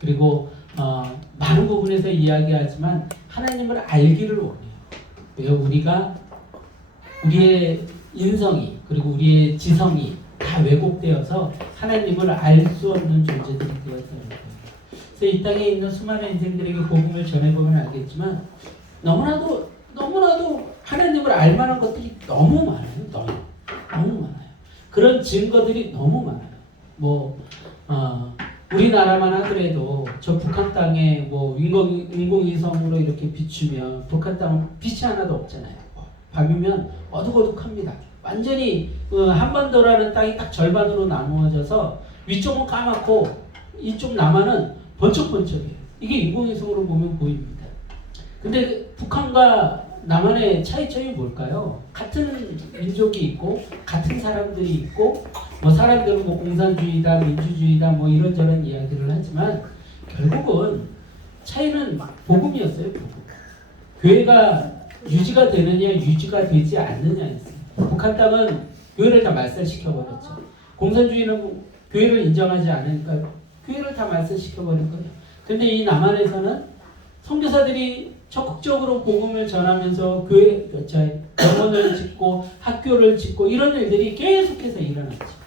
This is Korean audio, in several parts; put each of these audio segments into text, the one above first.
그리고 많은 부분에서 이야기하지만 하나님을 알기를 원해요. 왜요? 우리가 우리의 인성이 그리고 우리의 지성이 다 왜곡되어서 하나님을 알 수 없는 존재들이 되었다는 거예요. 그래서 이 땅에 있는 수많은 인생들에게 복음을 전해보면 알겠지만 너무나도 하나님을 알 만한 것들이 너무 많아요. 너무 많아요. 그런 증거들이 너무 많아요. 우리나라만 하더라도 저 북한 땅에 인공위성으로 이렇게 비추면 북한 땅은 빛이 하나도 없잖아요. 밤이면 어둑어둑합니다. 완전히 한반도라는 땅이 딱 절반으로 나누어져서 위쪽은 까맣고 이쪽 남한은 번쩍번쩍해요. 이게 인공위성으로 보면 보입니다. 근데 북한과 남한의 차이점이 뭘까요? 같은 민족이 있고 같은 사람들이 있고 사람들은 공산주의다 민주주의다 이런저런 이야기를 하지만 결국은 차이는 복음이었어요. 복음. 교회가 유지가 되느냐 유지가 되지 않느냐였어요. 북한 땅은 교회를 다 말살시켜버렸죠. 공산주의는 교회를 인정하지 않으니까 교회를 다 말살시켜버린 거예요. 근데 이 남한에서는 선교사들이 적극적으로 복음을 전하면서 병원을 짓고 학교를 짓고 이런 일들이 계속해서 일어났죠.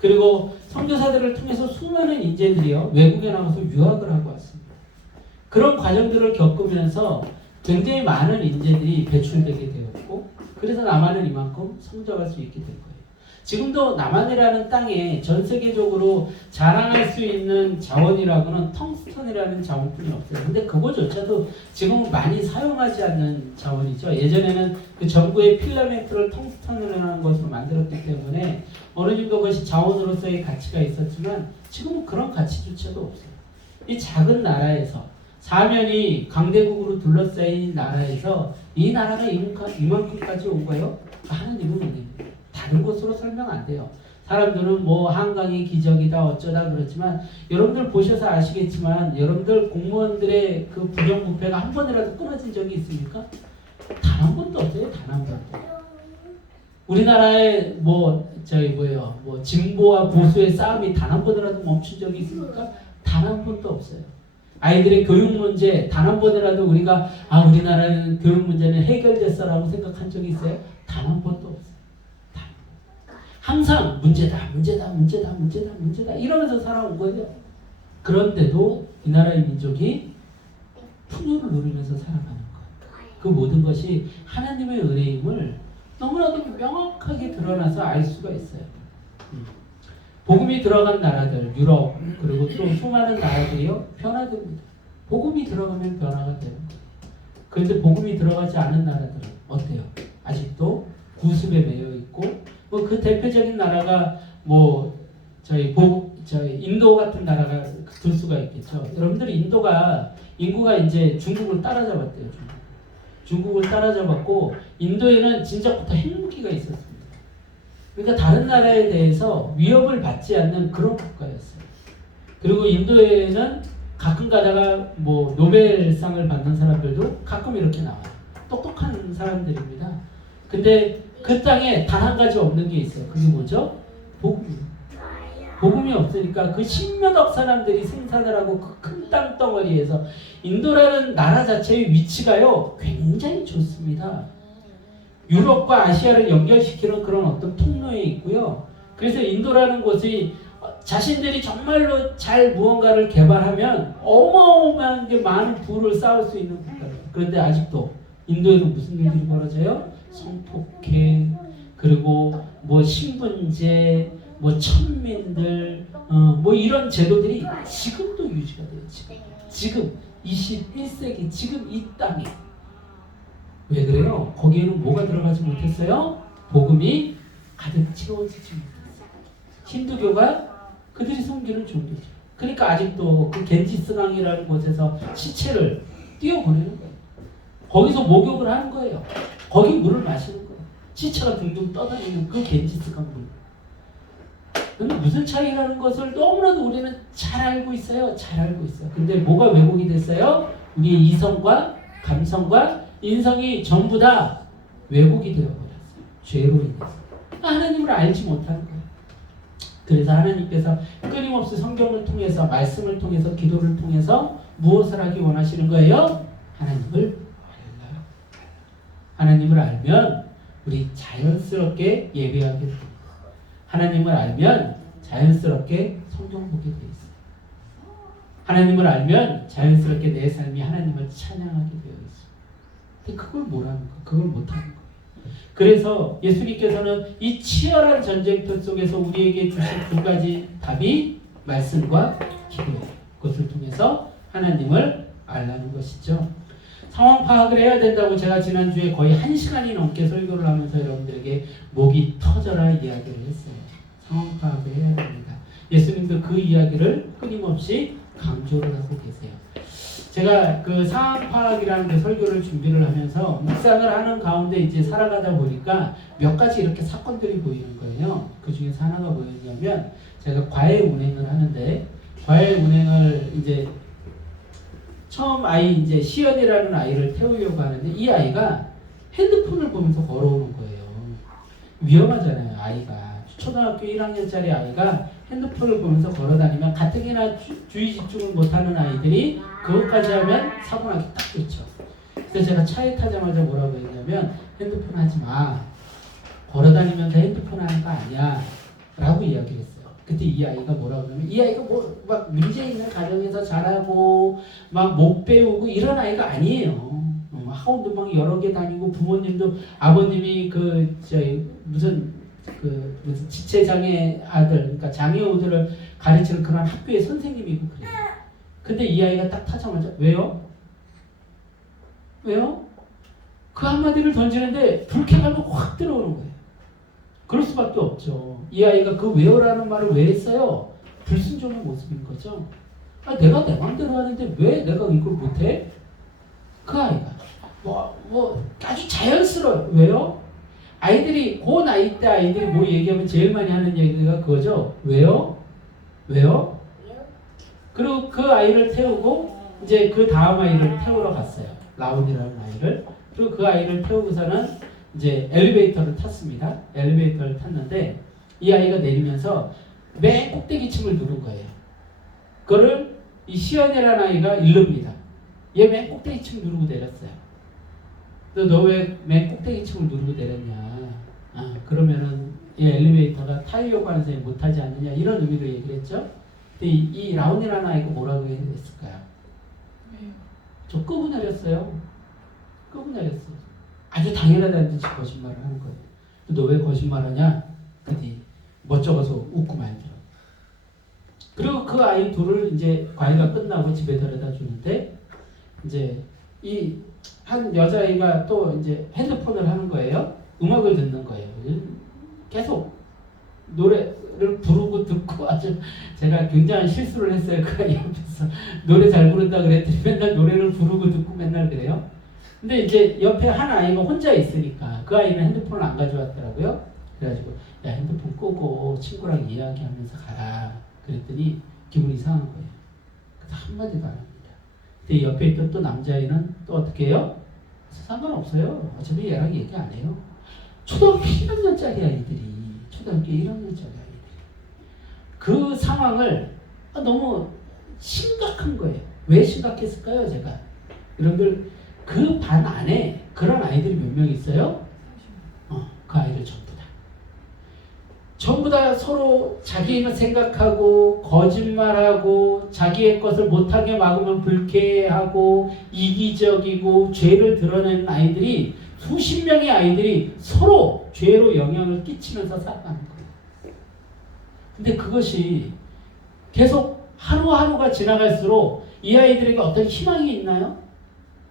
그리고 선교사들을 통해서 수많은 인재들이요 외국에 나가서 유학을 하고 왔습니다. 그런 과정들을 겪으면서 굉장히 많은 인재들이 배출되게 되었고 그래서 남한은 이만큼 성장할 수 있게 된 거예요. 지금도 남한이라는 땅에 전 세계적으로 자랑할 수 있는 자원이라고는 텅스턴이라는 자원뿐이 없어요. 근데 그거조차도 지금은 많이 사용하지 않는 자원이죠. 예전에는 그 정부의 필라멘트를 텅스턴이라는 것으로 만들었기 때문에 어느 정도 그것이 자원으로서의 가치가 있었지만 지금은 그런 가치조차도 없어요. 이 작은 나라에서 사면이 강대국으로 둘러싸인 나라에서 이 나라가 이만큼까지 온 거예요? 하나님은 은혜입니다. 다른 것으로 설명 안 돼요. 사람들은 한강이 기적이다 어쩌다 그렇지만 여러분들 보셔서 아시겠지만 여러분들 공무원들의 그 부정부패가 한 번이라도 끊어진 적이 있습니까? 단 한 번도 없어요. 단 한 번도. 우리나라의 진보와 보수의 싸움이 단 한 번이라도 멈춘 적이 있습니까? 단 한 번도 없어요. 아이들의 교육 문제 단 한 번이라도 우리가 우리나라는 교육 문제는 해결됐어라고 생각한 적이 있어요? 단 한 번도 없어요. 항상 문제다 이러면서 살아온 거예요. 그런데도 이 나라의 민족이 풍요를 누리면서 살아가는 거예요. 그 모든 것이 하나님의 은혜임을 너무나도 명확하게 드러나서 알 수가 있어요. 복음이 들어간 나라들, 유럽 그리고 또 수많은 나라들이요 변화됩니다. 복음이 들어가면 변화가 돼요. 그런데 복음이 들어가지 않은 나라들은 어때요? 아직도 구습에 매여 있고 그 대표적인 나라가 인도 같은 나라가 들 수가 있겠죠. 여러분들이 인구가 이제 중국을 따라잡았대요. 중국을 따라잡았고 인도에는 진짜부터 핵무기가 있었습니다. 그러니까 다른 나라에 대해서 위협을 받지 않는 그런 국가였어요. 그리고 인도에는 가끔 가다가 노벨상을 받는 사람들도 가끔 이렇게 나와요. 똑똑한 사람들입니다. 근데 그 땅에 단 한 가지 없는 게 있어요. 그게 뭐죠? 복음이 없으니까 그 십몇억 사람들이 생산을 하고 그 큰 땅덩어리에서 인도라는 나라 자체의 위치가요 굉장히 좋습니다. 유럽과 아시아를 연결시키는 그런 어떤 통로에 있고요. 그래서 인도라는 곳이 자신들이 정말로 잘 무언가를 개발하면 어마어마하게 많은 부를 쌓을 수 있는 국가예요. 그런데 아직도 인도에도 무슨 일들이 벌어져요? 성폭행, 그리고 신분제, 천민들, 이런 제도들이 지금도 유지가 돼요. 지금 21세기 지금 이 땅에. 왜 그래요? 거기에는 뭐가 들어가지 못했어요? 복음이 가득 채워지지 못했어요. 힌두교가 그들이 섬기는 종교죠. 그러니까 아직도 그 겐지스강이라는 곳에서 시체를 띄워보내는 거예요. 거기서 목욕을 하는 거예요. 거기 물을 마시는 거예요. 시체가 둥둥 떠다니는 그 겐지스강 물. 근데 무슨 차이라는 것을 너무나도 우리는 잘 알고 있어요. 잘 알고 있어요. 근데 뭐가 왜곡이 됐어요? 우리의 이성과 감성과 인성이 전부 다 왜곡이 되어버렸어요. 죄로 인해서. 하나님을 알지 못하는 거예요. 그래서 하나님께서 끊임없이 성경을 통해서 말씀을 통해서 기도를 통해서 무엇을 하기 원하시는 거예요? 하나님을 알아요. 하나님을 알면 우리 자연스럽게 예배하게 됩니다. 하나님을 알면 자연스럽게 성경 보게 돼 있어요. 하나님을 알면 자연스럽게 내 삶이 하나님을 찬양하게 되어 있어요. 근데 그걸 뭐라는 거? 그걸 못하는 거예요. 그래서 예수님께서는 이 치열한 전쟁터 속에서 우리에게 주신 두 가지 답이 말씀과 기도예요. 그것을 통해서 하나님을 알라는 것이죠. 상황 파악을 해야 된다고 제가 지난주에 거의 1시간이 넘게 설교를 하면서 여러분들에게 목이 터져라 이야기를 했어요. 상황 파악을 해야 됩니다. 예수님도 그 이야기를 끊임없이 강조를 하고 계세요. 제가 그 상황 파악이라는 그 설교를 준비를 하면서 묵상을 하는 가운데 이제 살아가다 보니까 몇 가지 이렇게 사건들이 보이는 거예요. 그 중에서 하나가 뭐였냐면 제가 과외 운행을 하는데 과외 운행을 이제 처음 아이 이제 시연이라는 아이를 태우려고 하는데 이 아이가 핸드폰을 보면서 걸어오는 거예요. 위험하잖아요, 아이가. 초등학교 1학년짜리 아이가 핸드폰을 보면서 걸어다니면 가뜩이나 주의 집중을 못하는 아이들이 그것까지 하면 사고 나기 딱 좋죠. 그래서 제가 차에 타자마자 뭐라고 했냐면 핸드폰 하지 마. 걸어다니면서 핸드폰 하는 거 아니야. 라고 이야기를 했어요. 그때 이 아이가 뭐라고 하냐면 이 아이가 뭐 막 문제 있는 가정에서 자라고 막 못 배우고 이런 아이가 아니에요. 학원도 막 여러 개 다니고 부모님도 아버님이 무슨 지체장애 아들, 그러니까 장애우들을 가르치는 그런 학교의 선생님이고 그래요. 근데 이 아이가 딱 타자마자 왜요? 왜요? 그 한마디를 던지는데 불쾌감이 확 들어오는 거예요. 그럴 수밖에 없죠. 이 아이가 그 왜요라는 말을 왜 했어요? 불순종의 모습인 거죠. 아, 내가 내 마음대로 하는데 왜 내가 이걸 못해? 그 아이가 아주 자연스러워요. 왜요? 아이들이 그 나이 때 아이들이 뭐 얘기하면 제일 많이 하는 얘기가 그거죠. 왜요? 왜요? 그리고 그 아이를 태우고 이제 그 다음 아이를 태우러 갔어요. 라온이라는 아이를. 그리고 그 아이를 태우고서는 이제 엘리베이터를 탔습니다. 엘리베이터를 탔는데 이 아이가 내리면서 맨 꼭대기층을 누른 거예요. 그거를 이 시연이라는 아이가 이릅니다. 얘 맨 꼭대기층 누르고 내렸어요. 너 왜 맨 꼭대기층을 누르고 내렸냐? 그러면은 이 엘리베이터가 타이어 관세에 못하지 않느냐 이런 의미로 얘기를 했죠. 근데 이 라온이라는 아이가 뭐라고 했을까요? 저 끄고 내렸어요. 끄고 내렸어요. 아주 당연하다는 듯이 거짓말을 하는 거예요. 너 왜 거짓말하냐? 그랬더니 멋쩍어서 웃고 말더라고요. 그리고 그 아이 둘을 이제 과외가 끝나고 집에 데려다 주는데 이제 이 한 여자아이가 또 이제 핸드폰을 하는 거예요. 음악을 듣는 거예요. 계속 노래를 부르고 듣고 아주 제가 굉장한 실수를 했어요. 그 아이 옆에서 노래 잘 부른다 그랬더니 맨날 노래를 부르고 듣고 맨날 그래요. 근데 이제 옆에 한 아이가 혼자 있으니까 그 아이는 핸드폰을 안 가져왔더라고요. 그래가지고 야 핸드폰 끄고 친구랑 이야기하면서 가라. 그랬더니 기분이 이상한 거예요. 그래서 한마디도 안 합니다. 근데 옆에 있던 또 남자아이는 또 어떻게 해요? 상관없어요. 어차피 얘랑 얘기 안 해요. 초등학교 1학년짜리 아이들이 초등학교 1학년짜리 아이들이 그 상황을 너무 심각한 거예요. 왜 심각했을까요? 제가 여러분들 그 반 안에 그런 아이들이 몇 명 있어요? 그 아이들 전부 다 서로 자기는 생각하고 거짓말하고 자기의 것을 못하게 막으면 불쾌해하고 이기적이고 죄를 드러내는 아이들이 수십 명의 아이들이 서로 죄로 영향을 끼치면서 살아가는 거예요. 근데 그것이 계속 하루하루가 지나갈수록 이 아이들에게 어떤 희망이 있나요?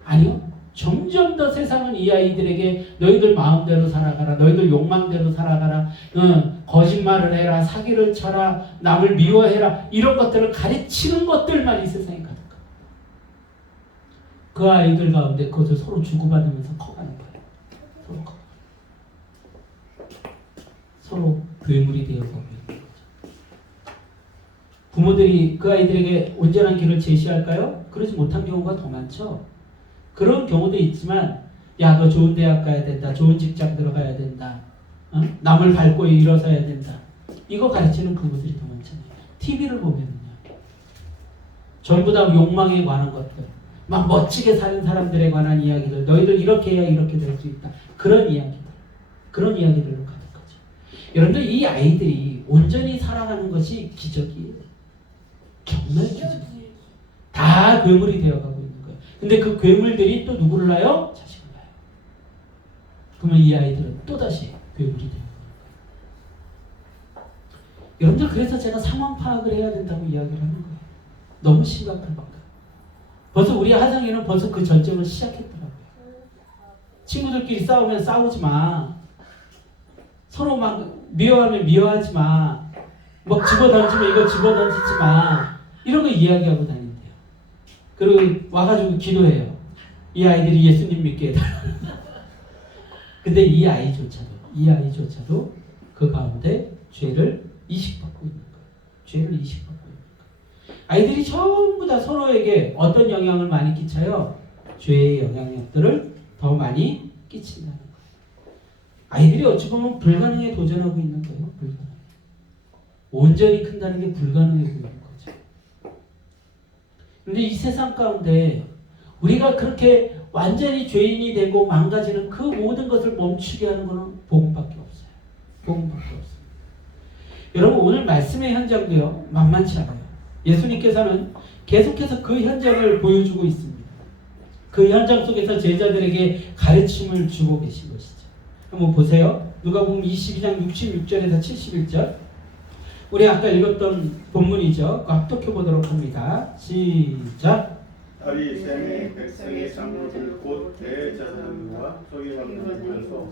아니요. 점점 더 세상은 이 아이들에게 너희들 마음대로 살아가라. 너희들 욕망대로 살아가라. 거짓말을 해라. 사기를 쳐라. 남을 미워해라. 이런 것들을 가르치는 것들만 이 세상에 가득합니다. 그 아이들 가운데 그것을 서로 주고받으면서 커가는 거예요. 서로 괴물이 되어가고 있는 거죠. 부모들이 그 아이들에게 온전한 길을 제시할까요? 그러지 못한 경우가 더 많죠. 그런 경우도 있지만 야 너 좋은 대학 가야 된다. 좋은 직장 들어가야 된다. 남을 밟고 일어서야 된다. 이거 가르치는 부부들이 더 많잖아요. TV를 보면요. 전부 다 욕망에 관한 것들, 막 멋지게 사는 사람들에 관한 이야기들, 너희들 이렇게 해야 이렇게 될 수 있다. 그런 이야기들로 가득 하죠. 여러분들 이 아이들이 온전히 살아가는 것이 기적이에요. 정말 기적이에요. 다 괴물이 되어가고 있는 거예요. 근데 그 괴물들이 또 누구를 낳아요? 자식을 낳아요. 그러면 이 아이들은 또다시 괴물이 되는 거예요. 여러분들 그래서 제가 상황 파악을 해야 된다고 이야기를 하는 거예요. 너무 심각한 건가. 벌써 우리 하정이는 벌써 그 전쟁을 시작했더라고요. 친구들끼리 싸우면 싸우지 마. 서로 막 미워하면 미워하지 마. 막 집어 던지면 이거 집어 던지지 마. 이런 거 이야기하고 다닌대요. 그리고 와가지고 기도해요. 이 아이들이 예수님 믿게 해달라. 근데 이 아이조차도 그 가운데 죄를 이식받고 있는 거예요. 죄를 이식받고 있는 거예요. 아이들이 전부 다 서로에게 어떤 영향을 많이 끼쳐요? 죄의 영향력들을 더 많이 끼친다는 거예요. 아이들이 어찌 보면 불가능에 도전하고 있는 거예요. 불가능. 온전히 큰다는 게 불가능해 보이는 거죠. 그런데 이 세상 가운데 우리가 그렇게 완전히 죄인이 되고 망가지는 그 모든 것을 멈추게 하는 것은 복음밖에 없어요. 복음밖에 없어요. 여러분 오늘 말씀의 현장도요 만만치 않아요. 예수님께서는 계속해서 그 현장을 보여주고 있습니다. 그 현장 속에서 제자들에게 가르침을 주고 계신 것이죠. 한번 보세요. 누가복음 22장 66절에서 71절. 우리 아까 읽었던 본문이죠. 합독해 보도록 합니다. 시작. 바리새인의 백성의 장로들 곧 대제사장과 서기관들이 모여서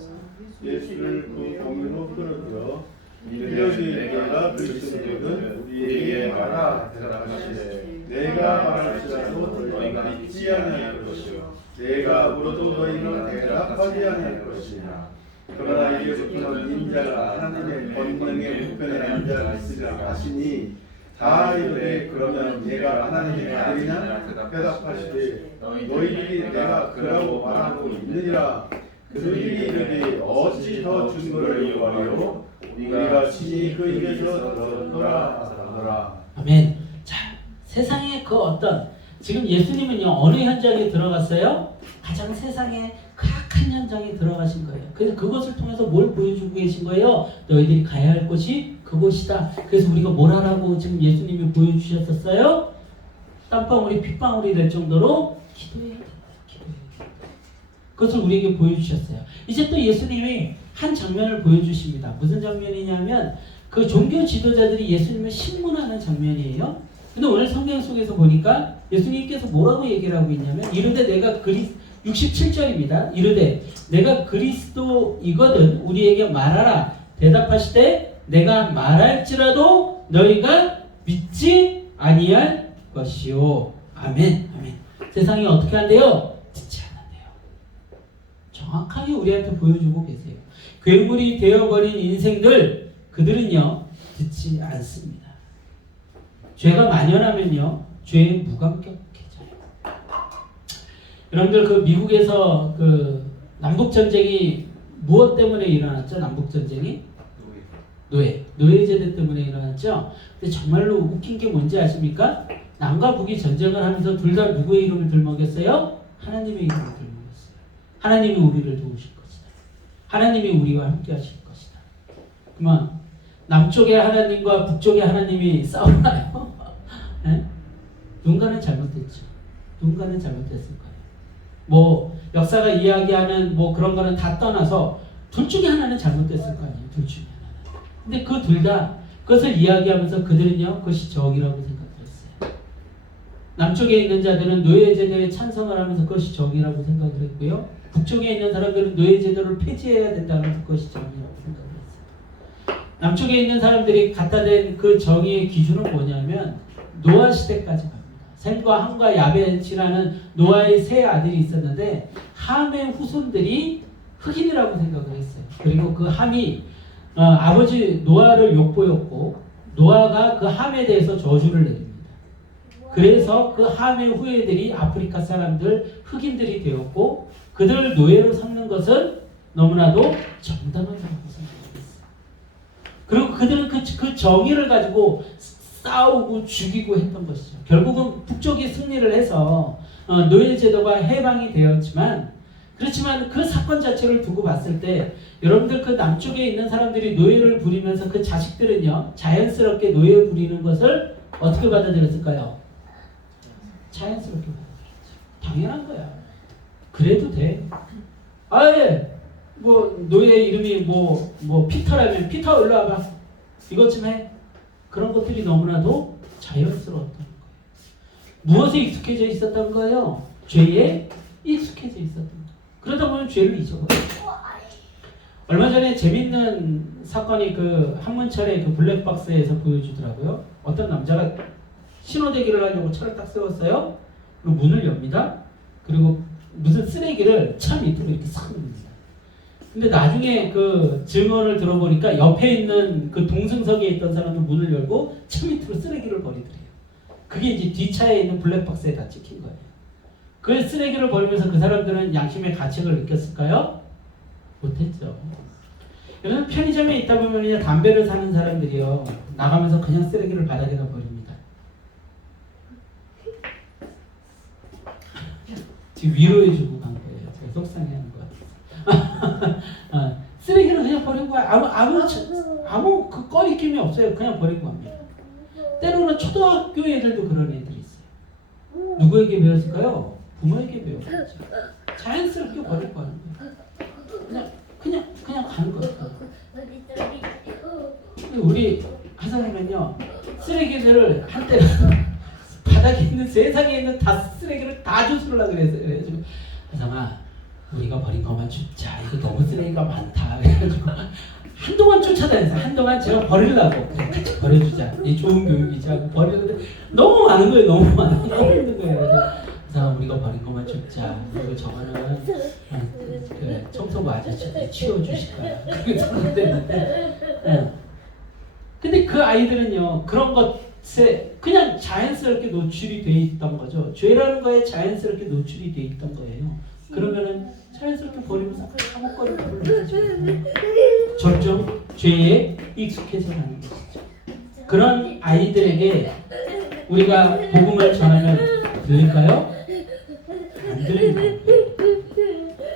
예수를 그 공회로 끌어들여 이르되 내가 그리스도거든 우리에게 말하라 대답하시되 내가 말할지라도 너희가 믿지 아니할 것이요 내가 물어도 너희가 대답하지 아니할 것이냐. 그러나 이제부터는 인자가 하나님의 권능의 우편에 앉아 있으리라 하시니 다 이르되 그러면 내가 하나님의 아들이냐 대답하시되 너희들이 내가 그라고 말하고 있느니라. 그들이 이르되 어찌 더 증거를 요구하리요 우리가 친히 그 입에서 들었노라 하더라. 아멘. 자, 세상의 그 어떤 지금 예수님은요 어느 현장에 들어갔어요? 가장 세상의 극악한 현장에 들어가신 거예요. 그래서 그것을 통해서 뭘 보여주고 계신 거예요? 너희들이 가야 할 곳이 그곳이다. 그래서 우리가 뭘 하라고 지금 예수님이 보여주셨었어요? 땀방울이 핏방울이 될 정도로 기도해야 된다. 기도해야 된다. 그것을 우리에게 보여주셨어요. 이제 또 예수님이 한 장면을 보여주십니다. 무슨 장면이냐면 그 종교 지도자들이 예수님을 신문하는 장면이에요. 근데 오늘 성경 속에서 보니까 예수님께서 뭐라고 얘기를 하고 있냐면 이르되 내가 67절입니다. 이르되 내가 그리스도이거든 우리에게 말하라 대답하시되 내가 말할지라도 너희가 믿지 아니할 것이요. 아멘. 아멘. 세상이 어떻게 한대요? 듣지 않는데요. 정확하게 우리한테 보여주고 계세요. 괴물이 되어버린 인생들 그들은요 듣지 않습니다. 죄가 만연하면요 죄에 무감격해져요. 여러분들 그 미국에서 그 남북 전쟁이 무엇 때문에 일어났죠? 남북 전쟁이 노예제대 때문에 일어났죠. 근데 정말로 웃긴 게 뭔지 아십니까? 남과 북이 전쟁을 하면서 둘 다 누구의 이름을 들먹였어요? 하나님의 이름을 들먹였어요. 하나님이 우리를 도우실 것이다. 하나님이 우리와 함께 하실 것이다. 그러면 남쪽의 하나님과 북쪽의 하나님이 싸우나요? 네? 누군가는 잘못됐죠. 누군가는 잘못됐을 거예요. 뭐 역사가 이야기하는 뭐 그런 거는 다 떠나서 둘 중에 하나는 잘못됐을 거 아니에요. 둘 중에 하나. 근데 그 둘 다 그것을 이야기하면서 그들은요 그것이 정이라고 생각했어요. 남쪽에 있는 자들은 노예제도에 찬성을 하면서 그것이 정이라고 생각을 했고요. 북쪽에 있는 사람들은 노예제도를 폐지해야 된다면서 그것이 정이라고 생각을 했어요. 남쪽에 있는 사람들이 갖다 댄 그 정의의 기준은 뭐냐면 노아 시대까지 갑니다. 셈과 함과 야벳이라는 노아의 세 아들이 있었는데 함의 후손들이 흑인이라고 생각을 했어요. 그리고 그 함이 아버지 노아를 욕보였고 노아가 그 함에 대해서 저주를 내립니다. 그래서 그 함의 후예들이 아프리카 사람들 흑인들이 되었고 그들을 노예로 삼는 것은 너무나도 정당하다고 생각했어요. 그리고 그들은 그 정의를 가지고 싸우고 죽이고 했던 것이죠. 결국은 북쪽이 승리를 해서 노예제도가 해방이 되었지만, 그렇지만 그 사건 자체를 두고 봤을 때 여러분들 그 남쪽에 있는 사람들이 노예를 부리면서 그 자식들은요 자연스럽게 노예 부리는 것을 어떻게 받아들였을까요? 자연스럽게 받아들였죠. 당연한 거야. 그래도 돼. 아예 뭐 노예 이름이 뭐 피터라면 피터 일로 와봐. 이것 좀 해. 그런 것들이 너무나도 자연스러웠던 거예요. 무엇에 익숙해져 있었던 거예요? 죄에 익숙해져 있었던 거예요. 그러다 보면 죄를 잊어버려요. 얼마 전에 재밌는 사건이 그 한문철의 그 블랙박스에서 보여주더라고요. 어떤 남자가 신호대기를 하려고 차를 딱 세웠어요. 그리고 문을 엽니다. 그리고 무슨 쓰레기를 차 밑으로 이렇게 싹 넣습니다. 근데 나중에 그 증언을 들어보니까 옆에 있는 그 동승석에 있던 사람도 문을 열고 차 밑으로 쓰레기를 버리더래요. 그게 이제 뒷차에 있는 블랙박스에 다 찍힌 거예요. 그 쓰레기를 버리면서 그 사람들은 양심의 가책을 느꼈을까요? 못했죠. 여러분 편의점에 있다 보면 담배를 사는 사람들이요 나가면서 그냥 쓰레기를 바닥에다 버립니다. 지금 위로해주고 간 거예요. 제가 속상해하는 것 같아서. 쓰레기를 그냥 버리고 아무 그 꺼리낌이 없어요. 그냥 버리고 갑니다. 때로는 초등학교 애들도 그런 애들이 있어요. 누구에게 배웠을까요? 부모에게 배웠겠죠. 자연스럽게 버리고 가는 거예요. 그냥 가는 거예요. 우리 하사님은요 쓰레기들을 한때 바닥에 있는 세상에 있는 다 쓰레기를 다 주스려고 그래가지고 하사마 우리가 버린 것만 줍자. 이거 너무 쓰레기가 많다. 그래가지고 한동안 쫓아다녔어요. 한동안 제가 버리려고 같이 버려주자. 이 좋은 교육이지 하고 버리는데 너무 많은 거예요. 너무 힘든 거예요. 그래서 우리가 버린 것만 줍자. 그리고 저거는 그 청소부 아저씨들이 치워주실 거야. 그렇게 생각했는데 근데 그 아이들은요 그런 것에 그냥 자연스럽게 노출이 돼 있던 거죠. 죄라는 거에 자연스럽게 노출이 돼 있던 거예요. 그러면은 자연스럽게 버리면서 아무거나 버리죠. 점점 죄에 익숙해져 가는 것이죠. 그런 아이들에게 우리가 복음을 전하면 들릴까요? 안 들립니다.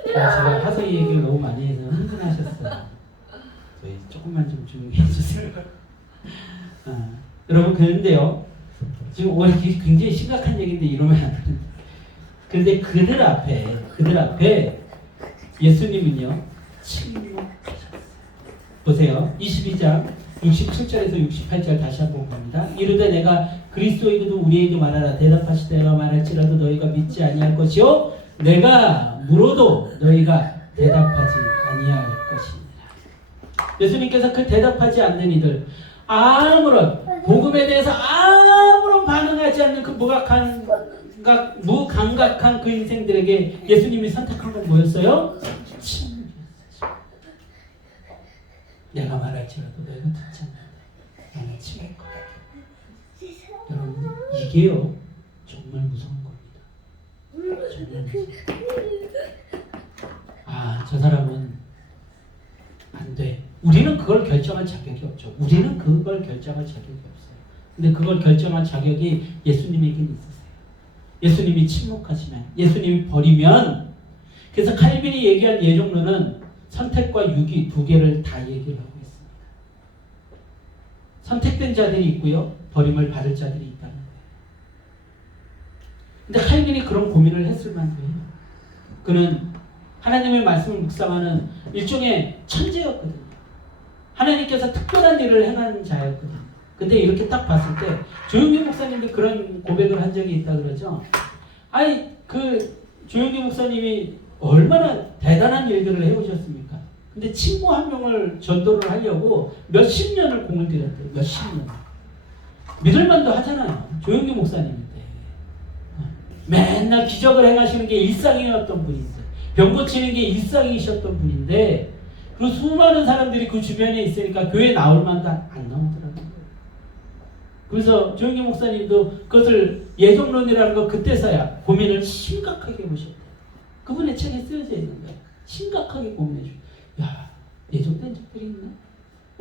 제가 하성이 얘기를 너무 많이 해서 흥분하셨어요. 저희 조금만 좀 조용히 해주세요. 여러분 그런데요. 지금 오늘 굉장히 심각한 얘기인데 이러면 안 되는데. 그런데 그들 앞에 예수님은요 침묵하셨어요. 보세요. 22장 67절에서 68절 다시 한번 봅니다. 이르되 내가 그리스도이거든 우리에게 말하라. 대답하시되 내가 말할지라도 너희가 믿지 아니할 것이요 내가 물어도 너희가 대답하지 아니할 것이니라. 예수님께서 그 대답하지 않는 이들 아무런 복음에 대해서 아무런 반응하지 않는 그 무감각한 그 인생들에게 예수님이 선택한 건 뭐였어요? 침묵이었어요. 내가 말할지라도 너희가 듣지 않는다. 나는 침묵할 거다. 여러분 이게요 정말 무서운 겁니다. 정말 무서운 저 사람은 안 돼. 우리는 그걸 결정할 자격이 없죠. 우리는 그걸 결정할 자격이 없어요. 근데 그걸 결정할 자격이 예수님에게는 있었어요. 예수님이 침묵하시면, 예수님이 버리면, 그래서 칼빈이 얘기한 예종론은 선택과 유기 두 개를 다 얘기를 하고 있습니다. 선택된 자들이 있고요, 버림을 받을 자들이 있다는 거예요. 근데 칼빈이 그런 고민을 했을 만해요. 그는 하나님의 말씀을 묵상하는 일종의 천재였거든요. 하나님께서 특별한 일을 행한 자였거든요. 근데 이렇게 딱 봤을 때 조용기 목사님도 그런 고백을 한 적이 있다 그러죠. 그 조용기 목사님이 얼마나 대단한 일들을 해보셨습니까? 근데 친구 한 명을 전도를 하려고 몇십 년을 공을 들였대요. 몇십 년. 믿을만도 하잖아요. 조용기 목사님인데 맨날 기적을 행하시는 게 일상이었던 분인데, 병 고치는 게 일상이셨던 분인데, 그 수많은 사람들이 그 주변에 있으니까 교회 나올 만도 안 나오더라고요. 그래서 조영기 목사님도 그것을 예정론이라는 거 그때서야 고민을 심각하게 해보셨대요. 그분의 책에 쓰여져 있는 거예요. 심각하게 고민해 주고, 야, 예정된 적들이 있나?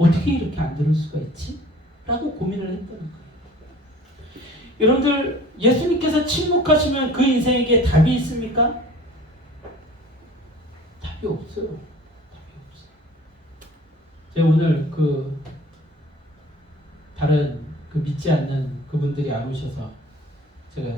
어떻게 이렇게 안 들을 수가 있지? 라고 고민을 했다는 거예요. 여러분들, 예수님께서 침묵하시면 그 인생에게 답이 있습니까? 답이 없어요. 답이 없어요. 제가 오늘 다른 믿지 않는 그분들이 안 오셔서 제가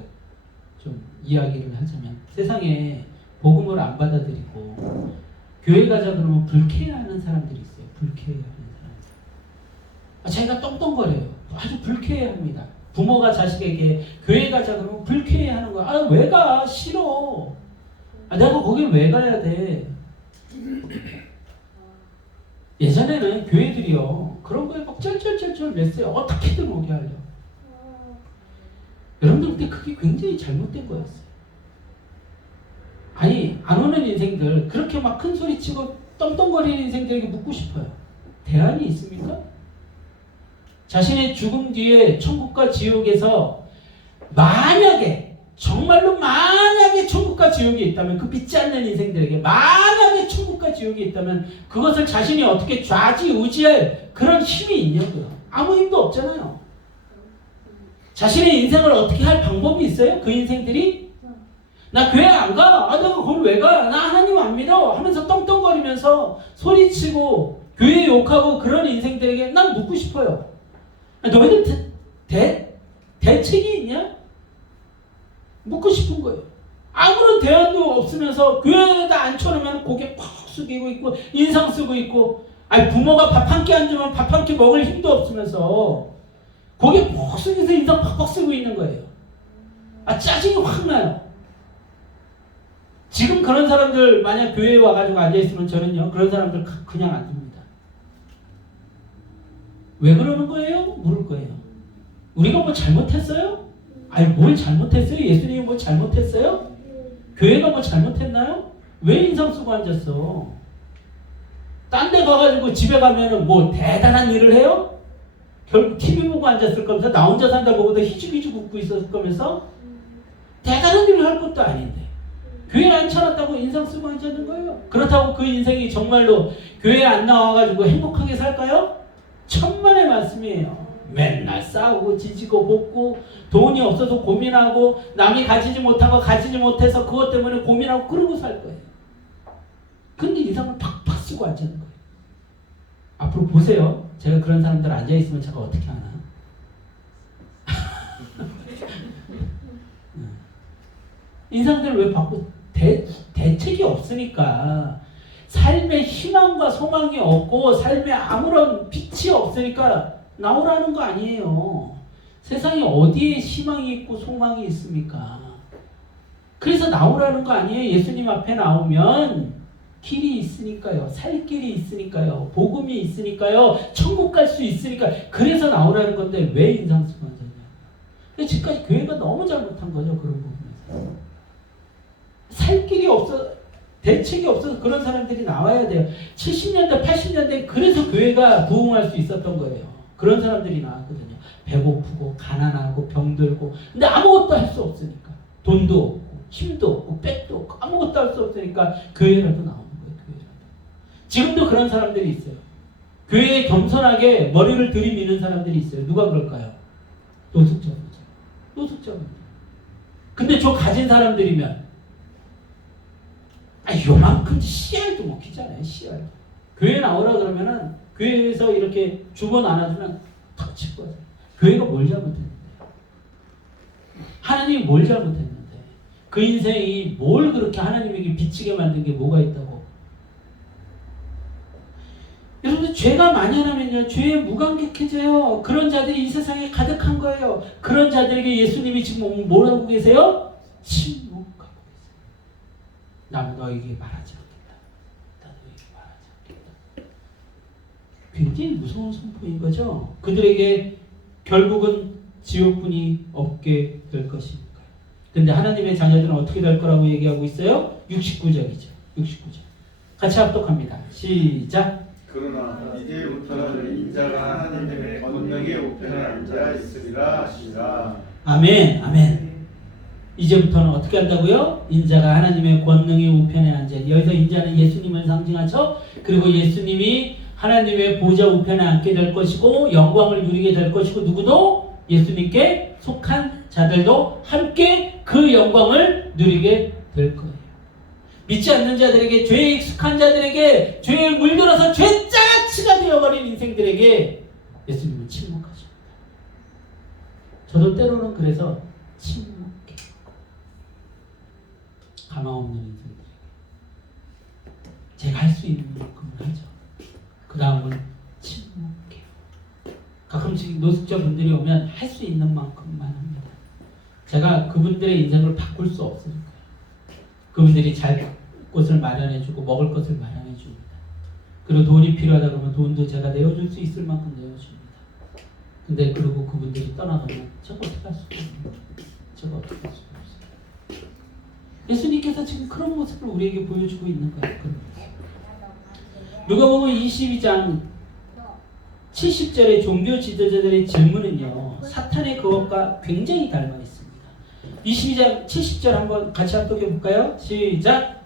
좀 이야기를 하자면, 세상에 복음을 안 받아들이고 교회 가자 그러면 불쾌해하는 사람들이 있어요. 불쾌해하는 사람들. 자기가 떵떵거려요. 아주 불쾌해합니다. 부모가 자식에게 교회 가자 그러면 불쾌해하는 거야. 왜 가? 싫어. 내가 거길 왜 가야 돼? 예전에는 교회들이요, 그런 거에 막 쩔쩔쩔쩔 맸어요. 어떻게든 오게 하려. 여러분들 그때 그게 굉장히 잘못된 거였어요. 아니, 안 오는 인생들, 그렇게 막 큰 소리 치고 떵떵거리는 인생들에게 묻고 싶어요. 대안이 있습니까? 자신의 죽음 뒤에 천국과 지옥에서 만약에, 정말로 만약에 천국과 지옥이 있다면, 그 믿지 않는 인생들에게 만약에 천국과 지옥이 있다면 그것을 자신이 어떻게 좌지우지할 그런 힘이 있냐고요. 아무 힘도 없잖아요. 자신의 인생을 어떻게 할 방법이 있어요? 그 인생들이? 나 교회 안 가. 내가 거기 왜 가? 나 하나님 안 믿어. 하면서 떵떵거리면서 소리치고 교회 욕하고 그런 인생들에게 난 묻고 싶어요. 너희들 대책이 있냐? 묻고 싶은 거예요. 아무런 대안도 없으면서 교회에다 앉혀놓으면 고개 팍 숙이고 있고 인상 쓰고 있고, 부모가 밥 한 끼 안 주면 밥 한 끼 먹을 힘도 없으면서 고개 팍 숙여서 인상 팍팍 쓰고 있는 거예요. 짜증이 확 나요. 지금 그런 사람들 만약 교회에 와가지고 앉아있으면 저는요, 그런 사람들 그냥 안 둡니다. 왜 그러는 거예요? 물을 거예요. 우리가 뭐 잘못했어요? 뭘 잘못했어요? 예수님이 뭐 잘못했어요? 교회가 뭐 잘못했나요? 왜 인상 쓰고 앉았어? 딴 데 가가지고 집에 가면은 뭐 대단한 일을 해요? 결국 TV 보고 앉았을 거면서, 나 혼자 산다 보고도 희죽희죽 웃고 있었을 거면서 대단한 일을 할 것도 아닌데 교회에 앉혀놨다고 인상 쓰고 앉았는 거예요. 그렇다고 그 인생이 정말로 교회에 안 나와가지고 행복하게 살까요? 천만의 말씀이에요. 맨날 싸우고 지지고 볶고 돈이 없어서 고민하고 남이 가지지 못하고 가지지 못해서 그것 때문에 고민하고 그러고 살 거예요. 근데 인상을 팍팍 쓰고 앉는 거예요. 앞으로 보세요. 제가 그런 사람들 앉아있으면 제가 어떻게 하나? 인상들을 왜 바꾸? 대책이 없으니까, 삶에 희망과 소망이 없고 삶에 아무런 빛이 없으니까 나오라는 거 아니에요. 세상에 어디에 희망이 있고 소망이 있습니까? 그래서 나오라는 거 아니에요. 예수님 앞에 나오면 길이 있으니까요. 살 길이 있으니까요. 복음이 있으니까요. 천국 갈 수 있으니까. 그래서 나오라는 건데 왜 인상 쓰고 앉았냐. 지금까지 교회가 너무 잘못한 거죠. 그런 부분에서. 살 길이 없어, 대책이 없어서 그런 사람들이 나와야 돼요. 70년대, 80년대 그래서 교회가 부흥할 수 있었던 거예요. 그런 사람들이 나왔거든요. 배고프고 가난하고 병들고, 근데 아무것도 할 수 없으니까, 돈도 없고 힘도 없고 백도 없고 아무것도 할 수 없으니까 교회라도 나오는 거예요. 교회라도. 지금도 그런 사람들이 있어요. 교회에 겸손하게 머리를 들이미는 사람들이 있어요. 누가 그럴까요? 노숙자분들. 노숙자분들. 근데 저 가진 사람들이면 요만큼 씨알도 먹히잖아요. 씨알. 교회 나오라 그러면은 교회에서 이렇게 주번 안아주면 탁 치고 가요. 교회가 뭘 잘못했는데? 하나님이 뭘 잘못했는데? 그 인생이 뭘 그렇게 하나님에게 비치게 만든 게 뭐가 있다고? 여러분들 죄가 만연하면요, 죄에 무감격해져요. 그런 자들이 이 세상에 가득한 거예요. 그런 자들에게 예수님이 지금 뭐라고 계세요? 침묵하고 계세요. 나는 너에게 말하지 않겠다. 나는 너에게 말하지 않겠다. 굉장히 무서운 선포인 거죠. 그들에게 결국은 지옥분이 없게 될 것입니다. 근데 하나님의 자녀들은 어떻게 될 거라고 얘기하고 있어요? 69절이죠. 69절. 같이 합독합니다. 시작. 그러나 이제부터는 인자가 하나님의 권능의 우편에 앉아 있으리라 하시라. 아멘. 아멘. 이제부터는 어떻게 한다고요? 인자가 하나님의 권능의 우편에 앉아. 여기서 인자는 예수님을 상징하죠. 그리고 예수님이 하나님의 보좌 우편에 앉게 될 것이고 영광을 누리게 될 것이고 누구도 예수님께 속한 자들도 함께 그 영광을 누리게 될 거예요. 믿지 않는 자들에게, 죄에 익숙한 자들에게, 죄에 물들어서 죄짜치가 되어버린 인생들에게 예수님은 침묵하십니다. 저도 때로는 그래서 침묵해요. 가망 없는 인생들에게 제가 할 수 있는 만큼은 하죠. 그 다음은 침묵해요. 가끔씩 노숙자분들이 오면 할 수 있는 만큼만 합니다. 제가 그분들의 인생을 바꿀 수 없으니까요. 그분들이 잘 곳을 마련해주고 먹을 것을 마련해줍니다. 그리고 돈이 필요하다 그러면 돈도 제가 내어줄 수 있을 만큼 내어줍니다. 근데 그리고 그분들이 떠나가면 저거 어떻게 할 수가 없어요. 저거 어떻게 할 수가 없어요. 예수님께서 지금 그런 모습을 우리에게 보여주고 있는 거예요. 누가복음 22장 70절의 종교 지도자들의 질문은요, 사탄의 그것과 굉장히 닮아 있습니다. 22장 70절 한번 같이 합독해 볼까요? 시작.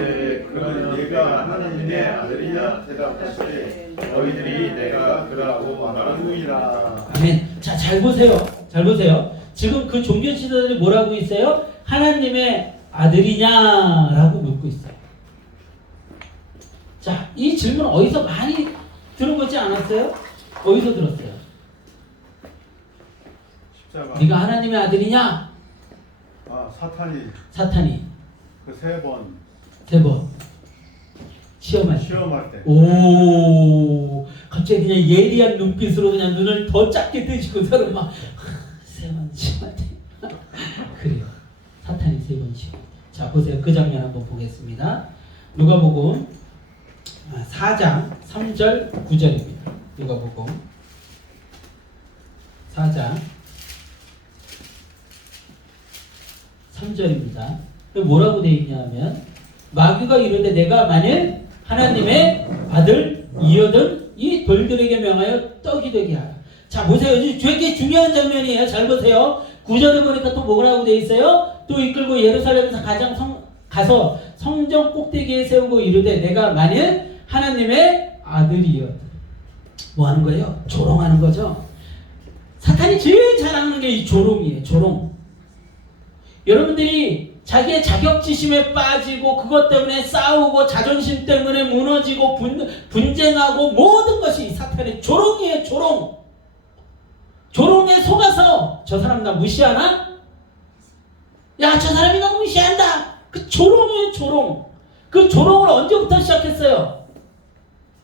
예. 그러면 네가 하나님의 아들이냐 대답하시되 너희들이 내가 그라고 말하느니라. 아멘. 자, 잘 보세요. 잘 보세요. 지금 그 종교 지도자들이 뭐라고 있어요? 하나님의 아들이냐라고 묻고 있어요. 자, 이 질문 어디서 많이 들어보지 않았어요? 어디서 들었어요? 십자가. 네가 하나님의 아들이냐? 사탄이 그 세 번 시험할 때. 오, 갑자기 그냥 예리한 눈빛으로 그냥 눈을 더 작게 뜨시고 서로 막 세 번 시험할 때. 그래요. 사탄이 세 번 시험. 자, 보세요. 그 장면 한번 보겠습니다. 누가복음 4장 3절 9절입니다. 누가복음 4장 3절입니다. 뭐라고 되어 있냐면 마귀가 이르되 내가 만일 하나님의 아들이거든 이 돌들에게 명하여 떡이 되게 하라. 자, 보세요. 되게 중요한 장면이에요. 잘 보세요. 9절에 보니까 또 뭐라고 되어 있어요? 또 이끌고 예루살렘에서 가서 성전 꼭대기에 세우고 이르되 내가 만일 하나님의 아들이거든. 뭐 하는 거예요? 조롱하는 거죠. 사탄이 제일 잘하는 게 이 조롱이에요. 조롱. 여러분들이 자기의 자격지심에 빠지고 그것 때문에 싸우고 자존심 때문에 무너지고 분쟁하고 모든 것이 사탄의 조롱이에요. 조롱. 조롱에 속아서 저 사람 나 무시하나? 야, 저 사람이 나 무시한다. 그 조롱이에요. 조롱. 그 조롱을 언제부터 시작했어요?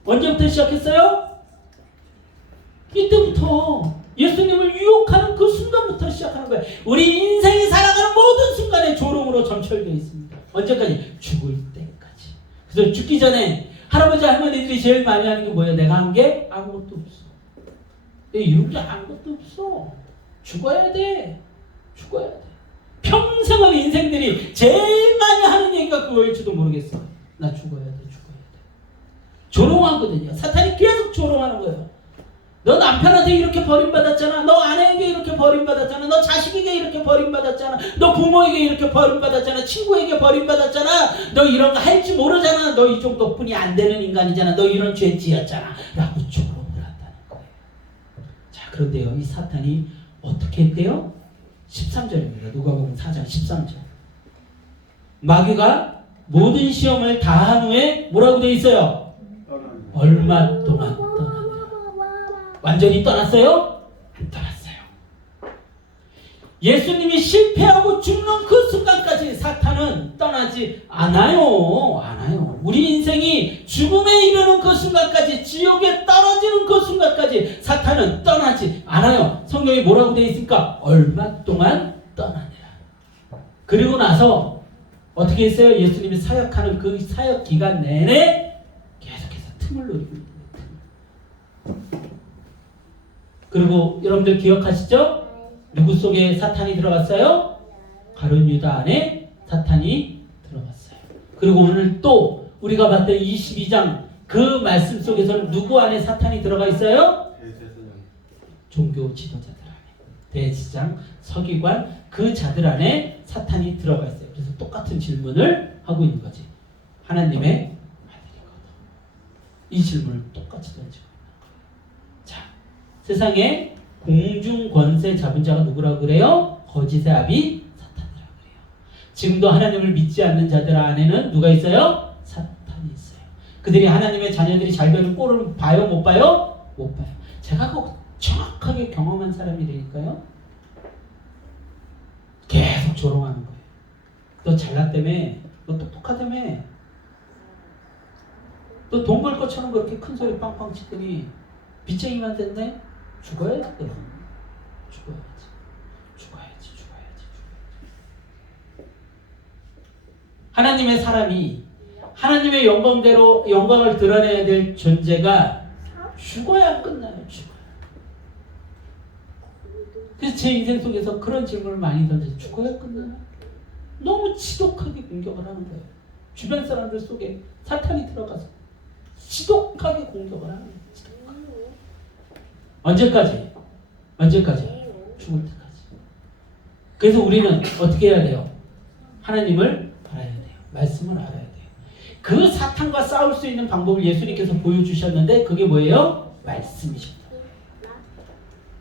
언제부터 시작했어요? 이때부터 예수님을 유혹하는 그 순간부터 시작하는 거예요. 우리 인생이 살아가는 모든 순간에 조롱으로 점철되어 있습니다. 언제까지? 죽을 때까지. 그래서 죽기 전에 할아버지 할머니들이 제일 많이 하는 게 뭐예요? 내가 한 게 아무것도 없어. 내가 이룬 게 아무것도 없어. 죽어야 돼. 죽어야 돼. 평생을 인생들이 제일 많이 하는 얘기가 그거일지도 모르겠어. 나 죽어야 돼. 죽어야 돼. 조롱하거든요. 사탄이 계속 조롱하는 거예요. 너 남편한테 이렇게 버림받았잖아. 너 아내에게 이렇게 버림받았잖아. 너 자식에게 이렇게 버림받았잖아. 너 부모에게 이렇게 버림받았잖아. 친구에게 버림받았잖아. 너 이런 거 할지 모르잖아. 너 이 정도뿐이 안 되는 인간이잖아. 너 이런 죄 지었잖아. 라고 조롱을 한다는 거예요. 자, 그런데요. 이 사탄이 어떻게 했대요? 13절입니다. 누가복음 4장 13절. 마귀가 모든 시험을 다 한 후에 뭐라고 되어 있어요? 얼마 동안 떠납니다. 완전히 떠났어요? 안 떠났어요. 예수님이 실패하고 죽는 그 순간까지 사탄은 떠나지 않아요. 우리 인생이 죽음에 이르는 그 순간까지, 지옥에 떨어지는 그 순간까지 사탄은 떠나지 않아요. 성경이 뭐라고 되어 있을까? 얼마 동안 떠나니라. 그리고 나서 어떻게 했어요? 예수님이 사역하는 그 사역 기간 내내 계속해서 틈을 노리고 있는 거예요. 그리고 여러분들 기억하시죠? 누구 속에 사탄이 들어갔어요? 가룟 유다 안에 사탄이 들어갔어요. 그리고 오늘 또 우리가 봤던 22장 그 말씀 속에서는 누구 안에 사탄이 들어가 있어요? 종교 지도자들 안에. 대제사장, 서기관 그 자들 안에 사탄이 들어가 있어요. 그래서 똑같은 질문을 하고 있는 거지. 하나님의 아들이거든. 이 질문을 똑같이 던지고 있는 거예요. 자, 세상에 공중 권세 잡은 자가 누구라고 그래요? 거짓의 아비 사탄이라고 그래요. 지금도 하나님을 믿지 않는 자들 안에는 누가 있어요? 사탄이 있어요. 그들이 하나님의 자녀들이 잘 되는 꼴을 봐요? 못 봐요? 못 봐요. 제가 그거 정확하게 경험한 사람이라니까요. 계속 조롱하는 거예요. 너 잘났다며, 너 똑똑하다며, 너 돈 벌 것처럼 그렇게 큰 소리 빵빵 치더니 빚쟁이만 됐네? 죽어야지 그럼. 죽어야지. 하나님의 사람이 하나님의 영광대로 영광을 드러내야 될 존재가 죽어야 끝나요. 죽어요. 그래서 제 인생 속에서 그런 질문을 많이 던져서 죽어야 끝나요? 너무 지독하게 공격을 하는 거예요. 주변 사람들 속에 사탄이 들어가서 지독하게 공격을 하는 거예요. 언제까지? 죽을 때까지. 그래서 우리는 어떻게 해야 돼요? 하나님을 알아야 돼요. 말씀을 알아야 돼요. 그 사탄과 싸울 수 있는 방법을 예수님께서 보여주셨는데 그게 뭐예요? 말씀이십니다.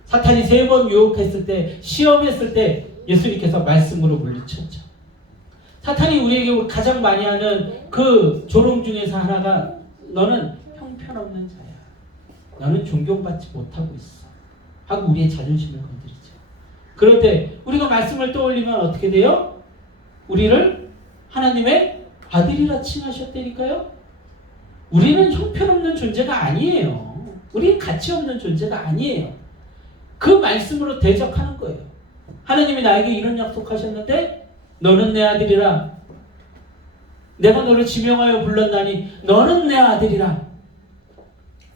사탄이 3번 유혹했을 때, 시험했을 때 예수님께서 말씀으로 물리쳤죠. 사탄이 우리에게 가장 많이 하는 그 조롱 중에서 하나가 너는 형편없는 자야. 너는 존경받지 못하고 있어. 하고 우리의 자존심을 건드리죠. 그럴 때 우리가 말씀을 떠올리면 어떻게 돼요? 우리를 하나님의 아들이라 칭하셨다니까요. 우리는 형편없는 존재가 아니에요. 우리는 가치 없는 존재가 아니에요. 그 말씀으로 대적하는 거예요. 하나님이 나에게 이런 약속하셨는데 너는 내 아들이라. 내가 너를 지명하여 불렀나니 너는 내 아들이라.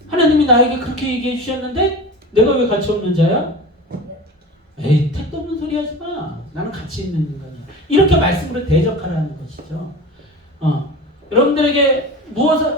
하나님이 나에게 그렇게 얘기해 주셨는데 내가 왜 가치 없는 자야? 에이, 택도 없는 소리 하지 마. 나는 가치 있는 인간이야. 이렇게 말씀으로 대적하라는 것이죠. 여러분들에게 무엇을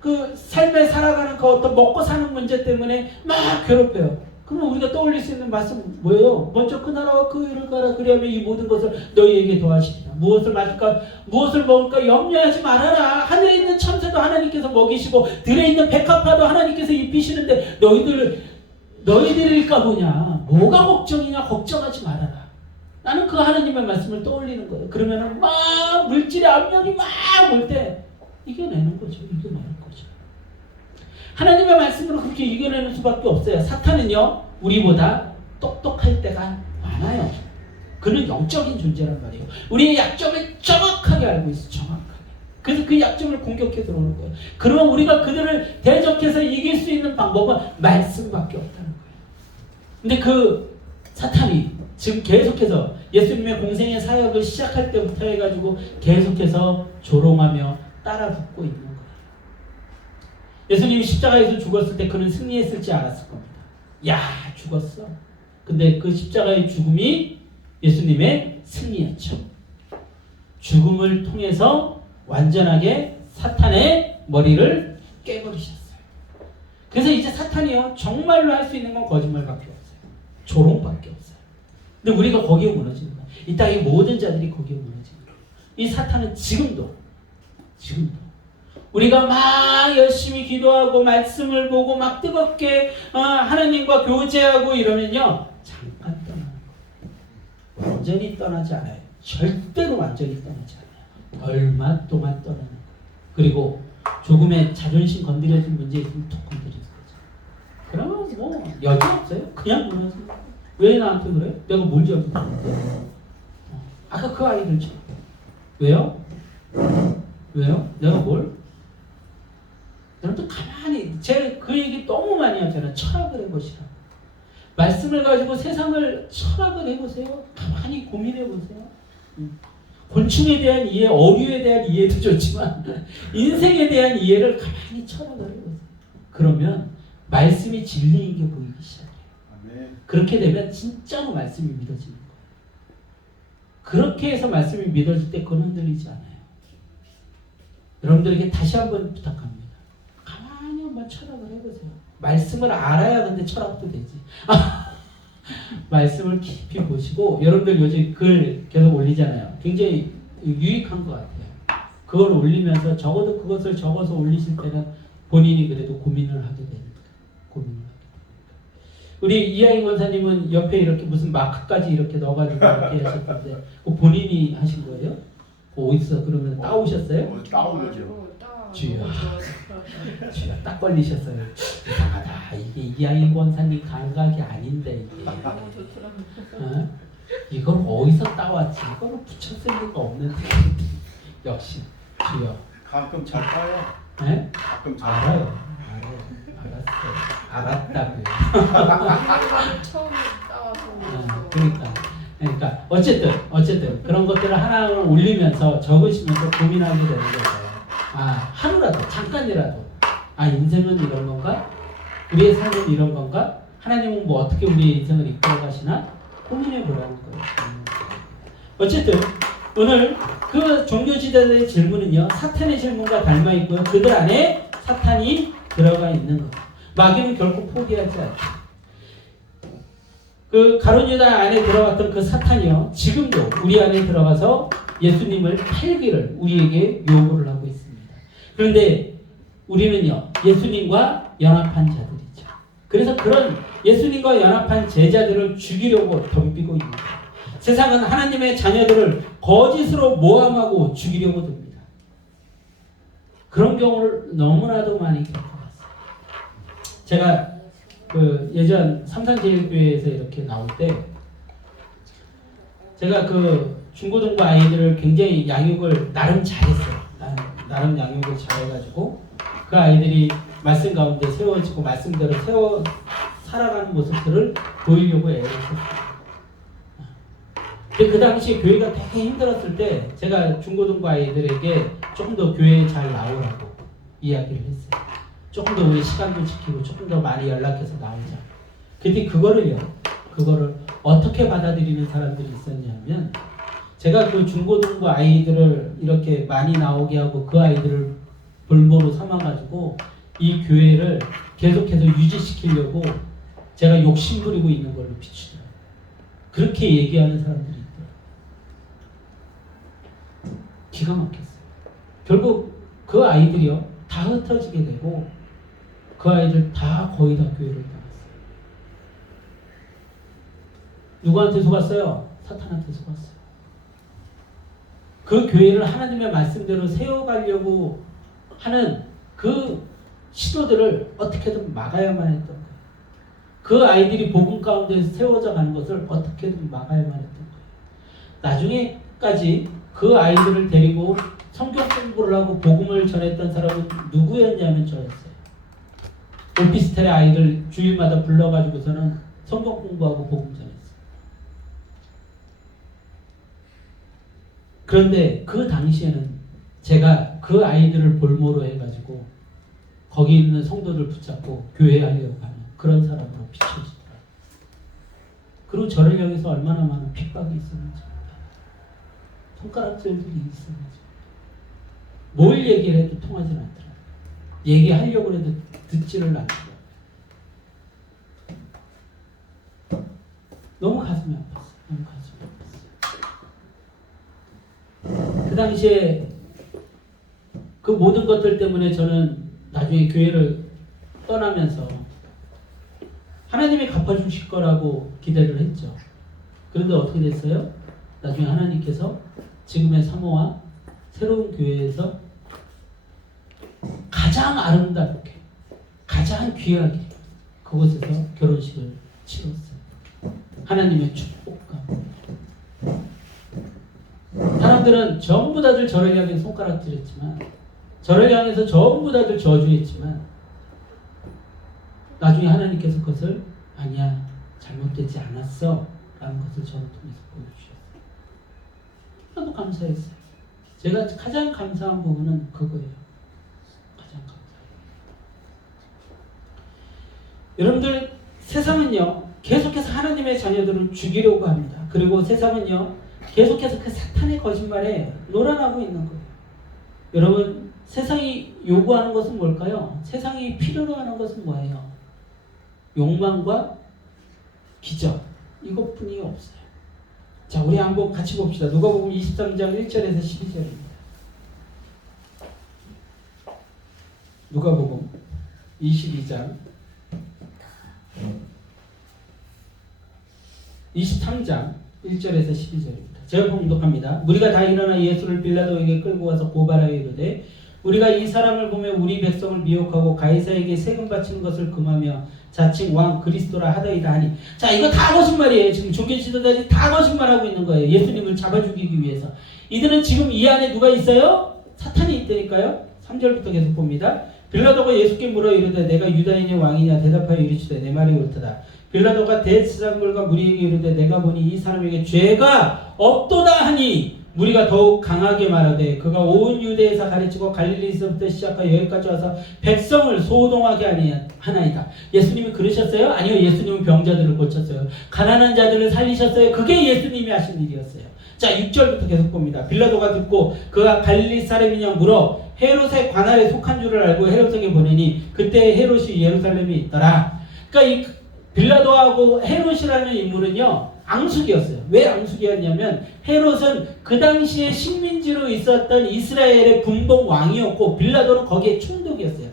그 삶에 살아가는 그 어떤 먹고 사는 문제 때문에 막 괴롭혀요. 그러면 우리가 떠올릴 수 있는 말씀 뭐예요? 먼저 그 나라와 그 일을 가라. 그리하면 이 모든 것을 너희에게 더하시리라. 무엇을 마실까? 무엇을 먹을까? 염려하지 말아라. 하늘에 있는 참새도 하나님께서 먹이시고 들에 있는 백합화도 하나님께서 입히시는데 너희들일까 보냐. 뭐가 걱정이냐. 걱정하지 말아라. 나는 그 하나님의 말씀을 떠올리는 거예요. 그러면은 막 물질의 압력이 막 올 때 이겨내는 거죠. 하나님의 말씀으로 그렇게 이겨내는 수밖에 없어요. 사탄은요, 우리보다 똑똑할 때가 많아요. 그는 영적인 존재란 말이에요. 우리의 약점을 정확하게 알고 있어, 정확하게. 그래서 그 약점을 공격해 들어오는 거예요. 그러면 우리가 그들을 대적해서 이길 수 있는 방법은 말씀밖에 없다는 거예요. 근데 그 사탄이 지금 계속해서 예수님의 공생의 사역을 시작할 때부터 해가지고 계속해서 조롱하며 따라 붙고 있는 거예요. 예수님이 십자가에서 죽었을 때 그는 승리했을지 알았을 겁니다. 야, 죽었어. 근데 그 십자가의 죽음이 예수님의 승리였죠. 죽음을 통해서 완전하게 사탄의 머리를 깨버리셨어요. 그래서 이제 사탄이요, 정말로 할 수 있는 건 거짓말밖에 없어요. 조롱밖에 없어요. 근데 우리가 거기에 무너지는 거예요. 이 땅의 모든 자들이 거기에 무너지는 거예요. 이 사탄은 지금도 우리가 막 열심히 기도하고 말씀을 보고 막 뜨겁게 하나님과 교제하고 이러면요, 잠깐 떠나는 거예요. 완전히 떠나지 않아요. 절대로 완전히 떠나지 않아요. 얼마 동안 떠나는 거예요. 그리고 조금의 자존심 건드려진 문제 있으면 툭 건드리는 거죠. 그러면 뭐 여지 없어요. 그냥 무너지는 거예요. 왜 나한테 그래? 내가 뭘 잘못했는데? 아까 그 아이들처럼. 왜요? 내가 뭘? 여러분들 가만히, 제가 그 얘기 너무 많이 하잖아요. 철학을 해보시라고. 말씀을 가지고 세상을 철학을 해보세요. 가만히 고민해보세요. 곤충에 대한 이해, 어류에 대한 이해도 좋지만 인생에 대한 이해를 가만히 철학을 해보세요. 그러면 말씀이 진리인 게 보이기 시작해요. 그렇게 되면 진짜로 말씀이 믿어지는 거예요. 그렇게 해서 말씀이 믿어질 때 그건 흔들리지 않아요. 여러분들에게 다시 한번 부탁합니다. 가만히 한번 철학을 해보세요. 말씀을 알아야 근데 철학도 되지. 말씀을 깊이 보시고, 여러분들 요즘 글 계속 올리잖아요. 굉장히 유익한 것 같아요. 그걸 올리면서 적어도 그것을 적어서 올리실 때는 본인이 그래도 고민을 하게 됩니다. 고민을 하게 됩니다. 우리 이하인 권사님은 옆에 이렇게 무슨 마크까지 이렇게 넣어가지고 이렇게 하셨던데 본인이 하신 거예요? 어디서 그러면 따오셨어요? 따오죠. 주여, 주여 딱 걸리셨어요. 이상하다. 이게 이하인 권사님 감각이 아닌데 이게. 너무 좋더라고요. 어? 이걸 어디서 따왔지? 이거는 붙였을 리가 없는데. 역시 주여. 가끔 잘 타요. 네? 가끔 잘 알아요. 알았어요. 알았다고요. 이거를 처음 따와서. 그러니까 어쨌든 그런 것들을 하나하나 올리면서 적으시면서 고민하게 되는 거예요. 아, 하루라도 잠깐이라도 인생은 이런 건가? 우리의 삶은 이런 건가? 하나님은 뭐 어떻게 우리의 인생을 이끌어 가시나? 고민해 보라는 거예요. 어쨌든 오늘 그 종교지도자의 질문은요, 사탄의 질문과 닮아 있고요. 그들 안에 사탄이 들어가 있는 거예요. 마귀는 결코 포기하지 않죠. 그 가룟 유다 안에 들어갔던 그 사탄이요, 지금도 우리 안에 들어가서 예수님을 팔기를 우리에게 요구를 하고 있습니다. 그런데 우리는요, 예수님과 연합한 자들이죠. 그래서 그런 예수님과 연합한 제자들을 죽이려고 덤비고 있는 거예요. 세상은 하나님의 자녀들을 거짓으로 모함하고 죽이려고 듭니다. 그런 경우를 너무나도 많이 겪어봤어요. 제가 그 예전 삼산제일교회에서 이렇게 나올 때 제가 그 중고등부 아이들을 굉장히 양육을 나름 잘했어요. 나름 양육을 잘해가지고 그 아이들이 말씀 가운데 세워지고 말씀대로 세워 살아가는 모습들을 보이려고 애를 썼어요. 근데 그 당시 교회가 되게 힘들었을 때 제가 중고등부 아이들에게 조금 더 교회에 잘 나오라고 이야기를 했어요. 조금 더 우리 시간도 지키고 조금 더 많이 연락해서 나오자. 근데 그거를 어떻게 받아들이는 사람들이 있었냐면, 제가 그 중고등부 아이들을 이렇게 많이 나오게 하고 그 아이들을 볼모로 삼아가지고 이 교회를 계속해서 유지시키려고 제가 욕심부리고 있는 걸로 비추더라고요. 그렇게 얘기하는 사람들이 있더라고요. 기가 막혔어요. 결국 그 아이들이요, 다 흩어지게 되고 그 아이들 다 거의 다 교회를 나갔어요. 누구한테 속았어요? 사탄한테 속았어요. 그 교회를 하나님의 말씀대로 세워가려고 하는 그 시도들을 어떻게든 막아야만 했던 거예요. 그 아이들이 복음 가운데 세워져 가는 것을 어떻게든 막아야만 했던 거예요. 나중에까지 그 아이들을 데리고 성경 공부를 하고 복음을 전했던 사람은 누구였냐면 저였어요. 오피스텔의 아이들 주일마다 불러가지고서는 성경 공부하고 복음 전했어요. 그런데 그 당시에는 제가 그 아이들을 볼모로 해가지고 거기 있는 성도들 붙잡고 교회하려고 하는 그런 사람으로 비춰지더라고요. 그리고 저를 향해서 얼마나 많은 핍박이 있었는지, 손가락질들이 있었는지, 뭘 얘기를 해도 통하지 않더라고요. 얘기하려고 해도 듣지를 않더라고요. 너무 가슴이 아팠어요. 너무 가슴이 아팠어요. 그 당시에 그 모든 것들 때문에 저는 나중에 교회를 떠나면서 하나님이 갚아주실 거라고 기대를 했죠. 그런데 어떻게 됐어요? 나중에 하나님께서 지금의 사모와 새로운 교회에서 가장 아름답게, 가장 귀하게 그곳에서 결혼식을 치렀어요. 하나님의 축복과. 사람들은 전부 다들 저를 향해 손가락질했지만, 저를 향해서 전부 다들 저주했지만, 나중에 하나님께서 그것을 아니야, 잘못되지 않았어 라는 것을 저를 통해서 보여주셨어요. 저도 감사했어요. 제가 가장 감사한 부분은 그거예요. 가장 감사해요. 여러분들, 세상은요 계속해서 하나님의 자녀들을 죽이려고 합니다. 그리고 세상은요 계속해서 그 사탄의 거짓말에 놀아나고 있는 거예요. 여러분, 세상이 요구하는 것은 뭘까요? 세상이 필요로 하는 것은 뭐예요? 욕망과 기적, 이것뿐이 없어요. 자, 우리 한번 같이 봅시다. 누가복음 23장 1절에서 12절입니다. 누가복음 22장 23장 1절에서 12절입니다. 제가 봉독합니다. 무리가 다 일어나 예수를 빌라도에게 끌고 가서 고발하여 이르되 우리가 이 사람을 보며 우리 백성을 미혹하고 가이사에게 세금 바치는 것을 금하며 자칭 왕 그리스도라 하더이다 하니, 자, 이거 다 거짓말이에요. 지금 종교 지도자들이 다 거짓말하고 있는 거예요. 예수님을 잡아 죽이기 위해서. 이들은 지금 이 안에 누가 있어요? 사탄이 있다니까요. 3절부터 계속 봅니다. 빌라도가 예수께 물어 이르되 내가 유다인의 왕이냐 대답하여 이르시되 내 말이 옳도다. 빌라도가 대제사장들과 무리에게 이르되 내가 보니 이 사람에게 죄가 없도다 하니 무리가 더욱 강하게 말하되 그가 온 유대에서 가르치고 갈릴리에서부터 시작하여 여기까지 와서 백성을 소동하게 하나이다. 예수님이 그러셨어요? 아니요, 예수님은 병자들을 고쳤어요. 가난한 자들을 살리셨어요. 그게 예수님이 하신 일이었어요. 자, 6절부터 계속 봅니다. 빌라도가 듣고 그가 갈릴리 사람이냐 물어 헤롯의 관할에 속한 줄을 알고 헤롯에게 보내니 그때 헤롯이 예루살렘에 있더라. 그러니까 이 빌라도하고 헤롯이라는 인물은요, 앙숙이었어요. 왜 앙숙이었냐면 헤롯은 그 당시에 식민지로 있었던 이스라엘의 분봉 왕이었고 빌라도는 거기에 총독이었어요.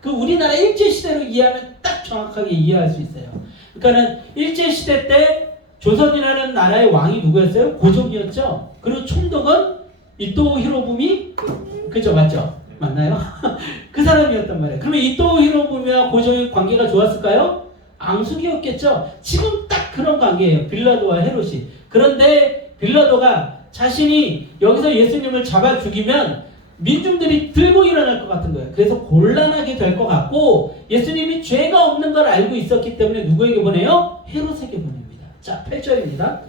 그 우리나라 일제시대로 이해하면 딱 정확하게 이해할 수 있어요. 그러니까는 일제시대 때 조선이라는 나라의 왕이 누구였어요? 고종이었죠. 그리고 총독은 이토 히로부미, 그죠, 맞죠? 맞나요? 그 사람이었단 말이에요. 그러면 이토 히로부미와 고종의 관계가 좋았을까요? 앙숙이었겠죠. 지금 딱 그런 관계예요. 빌라도와 헤롯이. 그런데 빌라도가 자신이 여기서 예수님을 잡아 죽이면 민중들이 들고 일어날 것 같은 거예요. 그래서 곤란하게 될 것 같고 예수님이 죄가 없는 걸 알고 있었기 때문에 누구에게 보내요? 헤롯에게 보냅니다. 자, 8절입니다.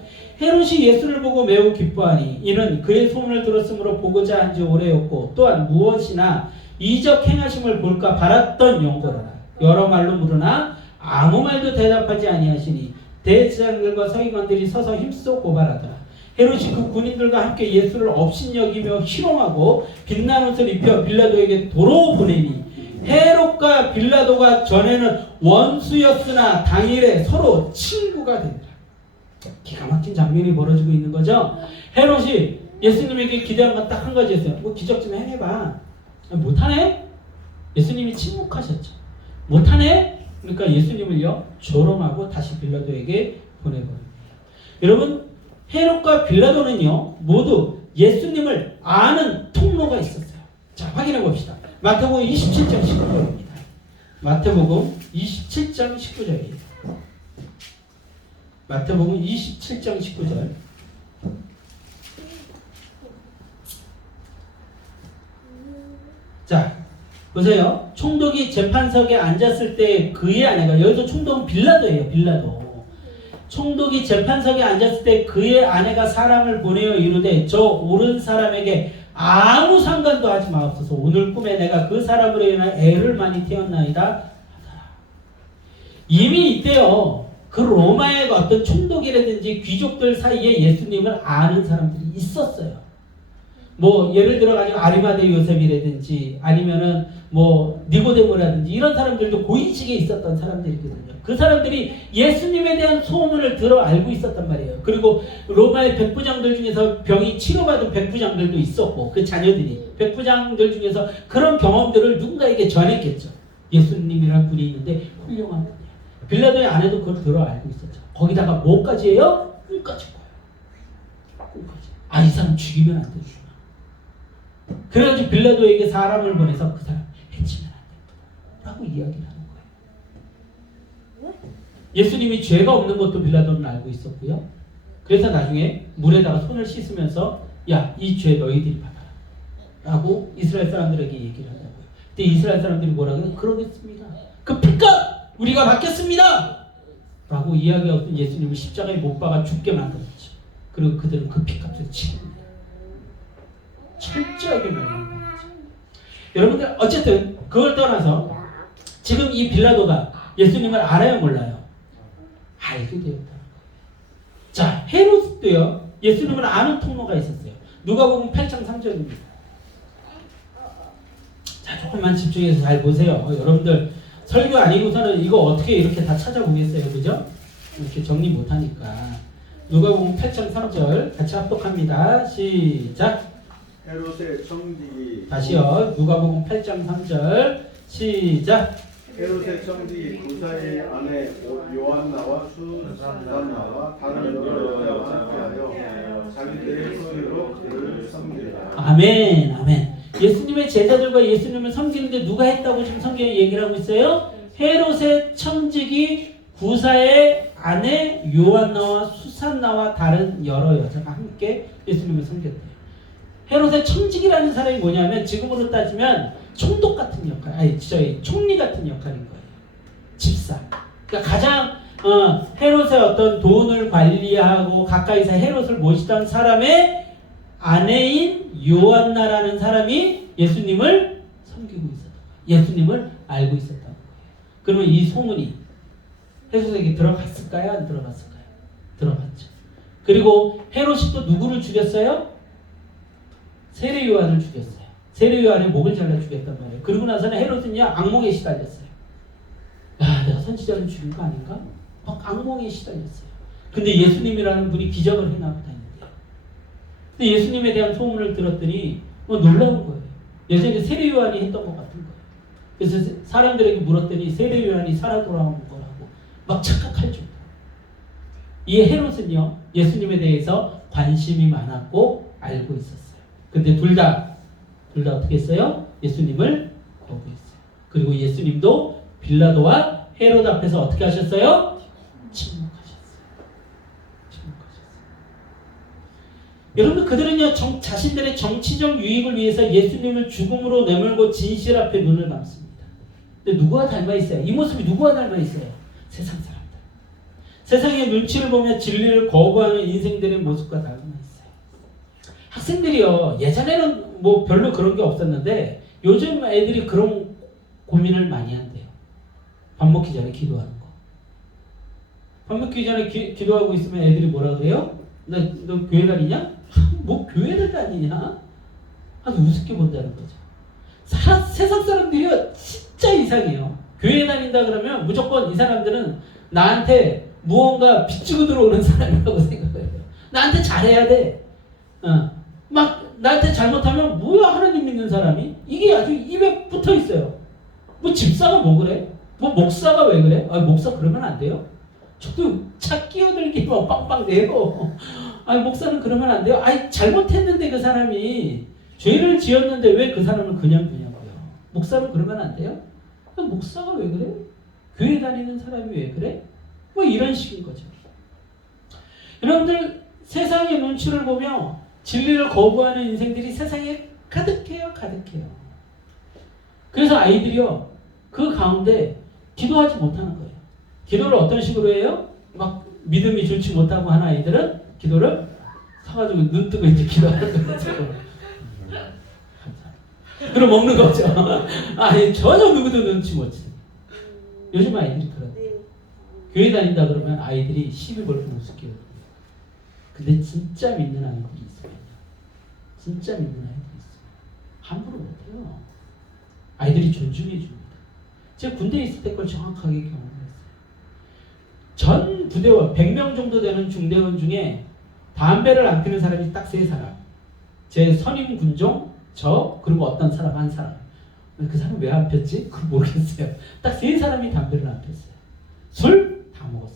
헤롯이 예수를 보고 매우 기뻐하니 이는 그의 소문을 들었으므로 보고자 한 지 오래였고 또한 무엇이나 이적 행하심을 볼까 바랐던 영고라. 여러 말로 물으나 아무 말도 대답하지 아니하시니 대제사장들과 서기관들이 서서 힘써 고발하더라. 헤롯이 그 군인들과 함께 예수를 업신여기며 희롱하고 빛나는 옷을 입혀 빌라도에게 도로 보내니 헤롯과 빌라도가 전에는 원수였으나 당일에 서로 친구가 되더라. 기가 막힌 장면이 벌어지고 있는 거죠. 헤롯이 예수님에게 기대한 건 딱 한 가지였어요. 뭐 기적 좀 해내봐. 못하네? 예수님이 침묵하셨죠. 못하네? 그러니까 예수님을요 조롱하고 다시 빌라도에게 보내버립니다. 여러분, 헤롯과 빌라도는요 모두 예수님을 아는 통로가 있었어요. 자, 확인해 봅시다. 마태복음 27장 19절입니다. 마태복음 27장 19절이에요. 마태복음 27장 19절. 자, 보세요. 총독이 재판석에 앉았을 때 그의 아내가, 여기서 총독은 빌라도예요. 빌라도. 총독이 재판석에 앉았을 때 그의 아내가 사람을 보내어 이르되 저 옳은 사람에게 아무 상관도 하지 마옵소서. 오늘 꿈에 내가 그 사람으로 인한 애를 많이 태웠나이다. 이미 이때요. 그 로마의 어떤 총독이라든지 귀족들 사이에 예수님을 아는 사람들이 있었어요. 뭐 예를 들어 가지고 아리마대 요셉이라든지 아니면은 뭐 니고데모라든지 이런 사람들도 고위직에 있었던 사람들이거든요. 그 사람들이 예수님에 대한 소문을 들어 알고 있었단 말이에요. 그리고 로마의 백부장들 중에서 병이 치료받은 백부장들도 있었고 그 자녀들이 백부장들 중에서 그런 경험들을 누군가에게 전했겠죠. 예수님이라는 분이 있는데 훌륭한 분이에요. 빌라도의 아내도 그걸 들어 알고 있었죠. 거기다가 뭐까지 해요? 꿈까지 꿔요. 꿈까지. 아, 이 사람 죽이면 안 되구나. 그래가지고 빌라도에게 사람을 보내서 그 사람 해치면 안 된다 라고 이야기를 하는 거예요. 예수님이 죄가 없는 것도 빌라도는 알고 있었고요. 그래서 나중에 물에다가 손을 씻으면서 야, 이 죄 너희들이 받아라 라고 이스라엘 사람들에게 얘기를 한다고요. 근데 이스라엘 사람들이 뭐라고 해요? 그러겠습니다. 그 피값 우리가 받겠습니다 라고 이야기하고 예수님을 십자가에 못 박아 죽게 만들었죠. 그리고 그들은 그 피값을 치릅니다. 철저하게 말하는 거죠. 여러분들 어쨌든 그걸 떠나서 지금 이 빌라도가 예수님을 알아요, 몰라요? 알게 되었다는 거예요. 자, 헤롯도요 예수님을 아는 통로가 있었어요. 누가복음 8장 3절입니다. 자, 조금만 집중해서 잘 보세요. 여러분들 설교 아니고서는 이거 어떻게 이렇게 다 찾아보겠어요, 그죠? 이렇게 정리 못하니까. 누가복음 8장 3절 같이 합독합니다. 시작. 헤롯의 청지 다시요. 누가복음 8장 3절 시작. 헤롯의 청지 구사의 아내 요한나와 수산나와 다른 여러 여자와 함께하여 자기들의 소유로 그를 섬기라. 아멘, 아멘. 예수님의 제자들과 예수님을 섬기는데 누가 했다고 지금 성경에 얘기를 하고 있어요? 헤롯의 청지기 구사의 아내 요한나와 수산나와 다른 여러 여자가 함께 예수님을 섬겼대요. 헤롯의 청지기라는 사람이 뭐냐면 지금으로 따지면 총독 같은 역할, 총리 같은 역할인 거예요. 집사. 그러니까 가장 헤롯의 어떤 돈을 관리하고 가까이서 헤롯을 모시던 사람의 아내인 요한나라는 사람이 예수님을 섬기고 있었던 거예요. 예수님을 알고 있었던 거예요. 그러면 이 소문이 헤롯에게 들어갔을까요? 안 들어갔을까요? 들어갔죠. 그리고 헤롯이 또 누구를 죽였어요? 세례 요한을 죽였어요. 세례 요한의 목을 잘라 죽였단 말이에요. 그러고 나서는 헤롯은요 악몽에 시달렸어요. 야, 내가 선지자를 죽인 거 아닌가? 막 악몽에 시달렸어요. 근데 예수님이라는 분이 기적을 해나고 다니는데요. 근데 예수님에 대한 소문을 들었더니 놀라운 거예요. 예전에 세례 요한이 했던 것 같은 거예요. 그래서 사람들에게 물었더니 세례 요한이 살아 돌아온 거라고 막 착각할 정도. 이 헤롯은요 예수님에 대해서 관심이 많았고 알고 있었어요. 근데 둘 다 어떻게 했어요? 예수님을 거부했어요. 그리고 예수님도 빌라도와 헤롯 앞에서 어떻게 하셨어요? 침묵하셨어요. 여러분 그들은요 자신들의 정치적 유익을 위해서 예수님을 죽음으로 내몰고 진실 앞에 눈을 감습니다. 근데 누구와 닮아 있어요? 이 모습이 누구와 닮아 있어요? 세상 사람들. 세상의 눈치를 보며 진리를 거부하는 인생들의 모습과 닮아 있어요. 학생들이요 예전에는 뭐 별로 그런 게 없었는데 요즘 애들이 그런 고민을 많이 한대요. 밥 먹기 전에 기도하는 거. 밥 먹기 전에 기도하고 있으면 애들이 뭐라 그래요? 너 교회 다니냐? 뭐 교회를 다니냐? 아주 우습게 본다는 거죠. 세상 사람들이요 진짜 이상해요. 교회 다닌다 그러면 무조건 이 사람들은 나한테 무언가 빚지고 들어오는 사람이라고 생각해요. 나한테 잘해야 돼. 막 나한테 잘못하면 뭐야 하나님 믿는 사람이? 이게 아주 입에 붙어 있어요. 뭐 집사가 뭐 그래? 뭐 목사가 왜 그래? 목사 그러면 안 돼요? 저도 차 끼어들기 막 빵빵 내요. 목사는 그러면 안 돼요. 잘못했는데 그 사람이 죄를 지었는데 왜 그 사람을 그냥 두냐고요. 목사는 그러면 안 돼요? 목사가 왜 그래? 교회 다니는 사람이 왜 그래? 뭐 이런 식인 거죠. 여러분들 세상의 눈치를 보며 진리를 거부하는 인생들이 세상에 가득해요. 그래서 아이들이요 그 가운데 기도하지 못하는 거예요. 기도를 어떤 식으로 해요? 막 믿음이 좋지 못하고 하는 아이들은 기도를 서가지고 눈 뜨고 이제 기도하는 거죠. 그럼 먹는 거죠. 전혀 누구도 눈치 못 채요. 요즘 아이들이 그래요. 교회 다닌다 그러면 아이들이 시비 걸고 우습게 해요. 근데 진짜 믿는 아이들이 있어요. 진짜 믿는 아이들이 있어요. 함부로 못해요. 아이들이 존중해 줍니다. 제가 군대에 있을 때 걸 정확하게 경험을 했어요. 전 부대원 100명 정도 되는 중대원 중에 담배를 안 피는 사람이 딱 3사람. 제 선임 군종, 저, 그리고 어떤 사람 한 사람. 그 사람 왜 안 폈지? 그걸 모르겠어요. 딱 3사람이 담배를 안 폈어요. 술 다 먹었어요.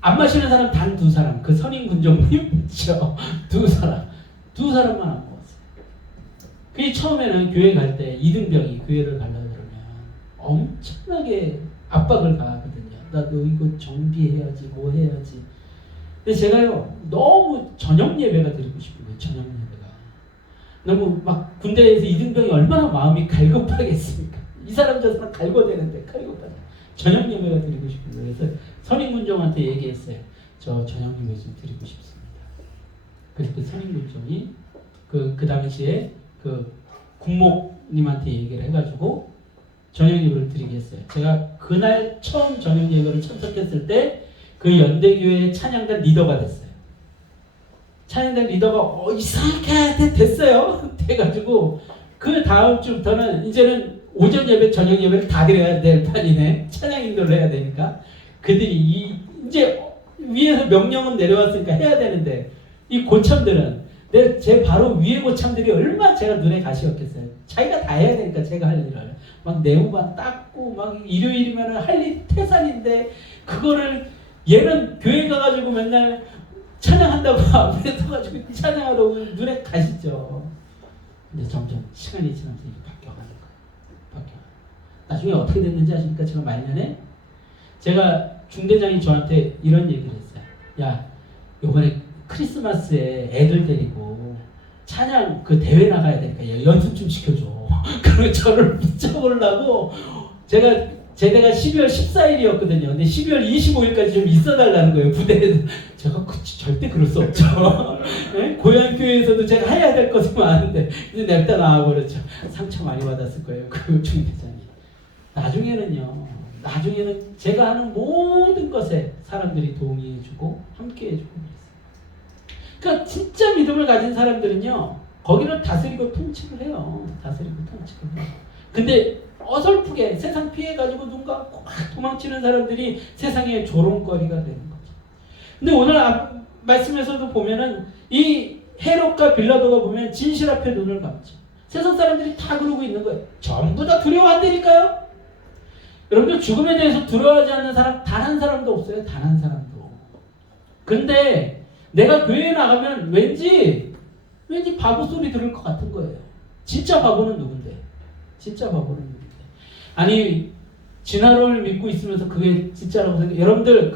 안 마시는 사람 단 2사람. 그 선임 군종님, 저 2사람만 안 먹었어요. 그게 처음에는 교회 갈 때 이등병이 교회를 가려고 그러면 엄청나게 압박을 가하거든요. 나도 이거 정비해야지, 뭐 해야지. 근데 제가요 너무 저녁 예배가 드리고 싶은 거예요. 저녁 예배가 너무 막 군대에서 이등병이 얼마나 마음이 갈급하겠습니까? 이 사람 저 사람 갈궈대는데 갈급하다. 저녁 예배가 드리고 싶은 거예요. 그래서 선임군종한테 얘기했어요. 저 저녁 예배 좀 드리고 싶습니다. 그래서 그 선임군종이 그 당시에 그 국목님한테 얘기를 해가지고 저녁 예배를 드리게 했어요. 제가 그날 처음 저녁 예배를 참석했을 때 그 연대교회 찬양단 리더가 됐어요. 찬양단 리더가 이상하게 됐어요. 돼가지고 그 다음 주부터는 이제는 오전 예배, 저녁 예배를 다 드려야 될 판이네. 찬양 인도를 해야 되니까 그들이 이제 위에서 명령은 내려왔으니까 해야 되는데 이 고참들은 제 바로 위에 고참들이 얼마나 제가 눈에 가시였겠어요. 자기가 다 해야 되니까 제가 할 일을 막 내후반 닦고 막 일요일이면 할 일 태산인데 그거를 얘는 교회 가가지고 맨날 찬양한다고 앞에 서가지고 찬양하다고 눈에 가시죠. 근데 점점 시간이 지나면서 이렇게 바뀌어가는 거예요. 나중에 어떻게 됐는지 아십니까? 제가 말년에 제가 중대장이 저한테 이런 얘기를 했어요. 야, 요번에 크리스마스에 애들 데리고 찬양 그 대회 나가야 되니까 연습 좀 시켜줘. 그리고 저를 붙여보려고 제대가 12월 14일이었거든요. 근데 12월 25일까지 좀 있어달라는 거예요, 부대에서. 제가 절대 그럴 수 없죠. 네? 고향교회에서도 제가 해야 될 것은 많은데 이제 냅다 나와버렸죠. 상처 많이 받았을 거예요, 그 중대장이. 나중에는 제가 하는 모든 것에 사람들이 동의해주고 함께해주고 그랬어요. 그러니까 진짜 믿음을 가진 사람들은요, 거기를 다스리고 통치를 해요. 근데 어설프게 세상 피해가지고 눈 감고 막 도망치는 사람들이 세상의 조롱거리가 되는 거죠. 근데 오늘 말씀에서도 보면은 이 헤롯과 빌라도가 보면 진실 앞에 눈을 감죠. 세상 사람들이 다 그러고 있는 거예요. 전부 다 두려워한다니까요. 여러분들 죽음에 대해서 두려워하지 않는 사람 단 한 사람도 없어요. 단 한 사람도. 근데 내가 교회에 나가면 왠지 바보 소리 들을 것 같은 거예요. 진짜 바보는 누군데? 아니 진화론을 믿고 있으면서 그게 진짜라고 생각. 여러분들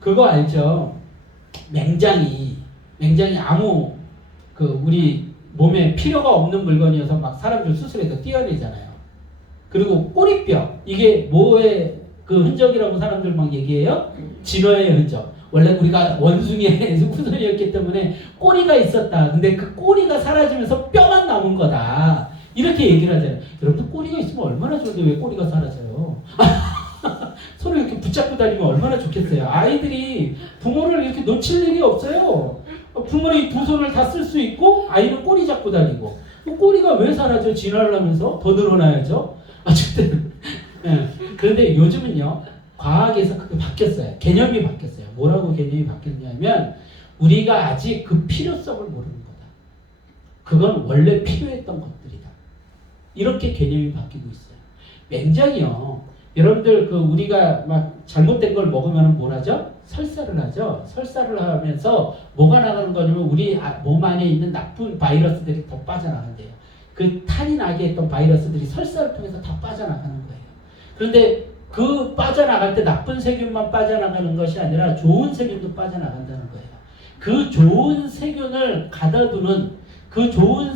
그거 알죠? 맹장이 아무 우리 몸에 필요가 없는 물건이어서 막 사람들 수술해서 떼어내잖아요. 그리고 꼬리뼈 이게 뭐의 그 흔적이라고 사람들 막 얘기해요? 진화의 흔적. 원래 우리가 원숭이의 후손이었기 때문에 꼬리가 있었다. 근데 그 꼬리가 사라지면서 뼈만 남은 거다. 이렇게 얘기를 하잖아요. 여러분들 꼬리가 있으면 얼마나 좋은데 왜 꼬리가 사라져요? 서로 이렇게 붙잡고 다니면 얼마나 좋겠어요. 아이들이 부모를 이렇게 놓칠 일이 없어요. 부모는 두 손을 다 쓸 수 있고 아이는 꼬리 잡고 다니고. 꼬리가 왜 사라져? 진화를 하면서 더 늘어나야죠. 어쨌든 그런데 요즘은요 과학에서 그게 바뀌었어요. 개념이 바뀌었어요. 뭐라고 개념이 바뀌었냐면 우리가 아직 그 필요성을 모르는 거다. 그건 원래 필요했던 것들이다. 이렇게 개념이 바뀌고 있어요. 맹장이요. 여러분들 우리가 막 잘못된 걸 먹으면 뭘 하죠? 설사를 하죠. 설사를 하면서 뭐가 나가는 거냐면 우리 몸 안에 있는 나쁜 바이러스들이 더 빠져나간대요. 그 탈이 나게 했던 바이러스들이 설사를 통해서 다 빠져나가는 거예요. 그런데 그 빠져나갈 때 나쁜 세균만 빠져나가는 것이 아니라 좋은 세균도 빠져나간다는 거예요. 그 좋은 세균을 가둬두는 그 좋은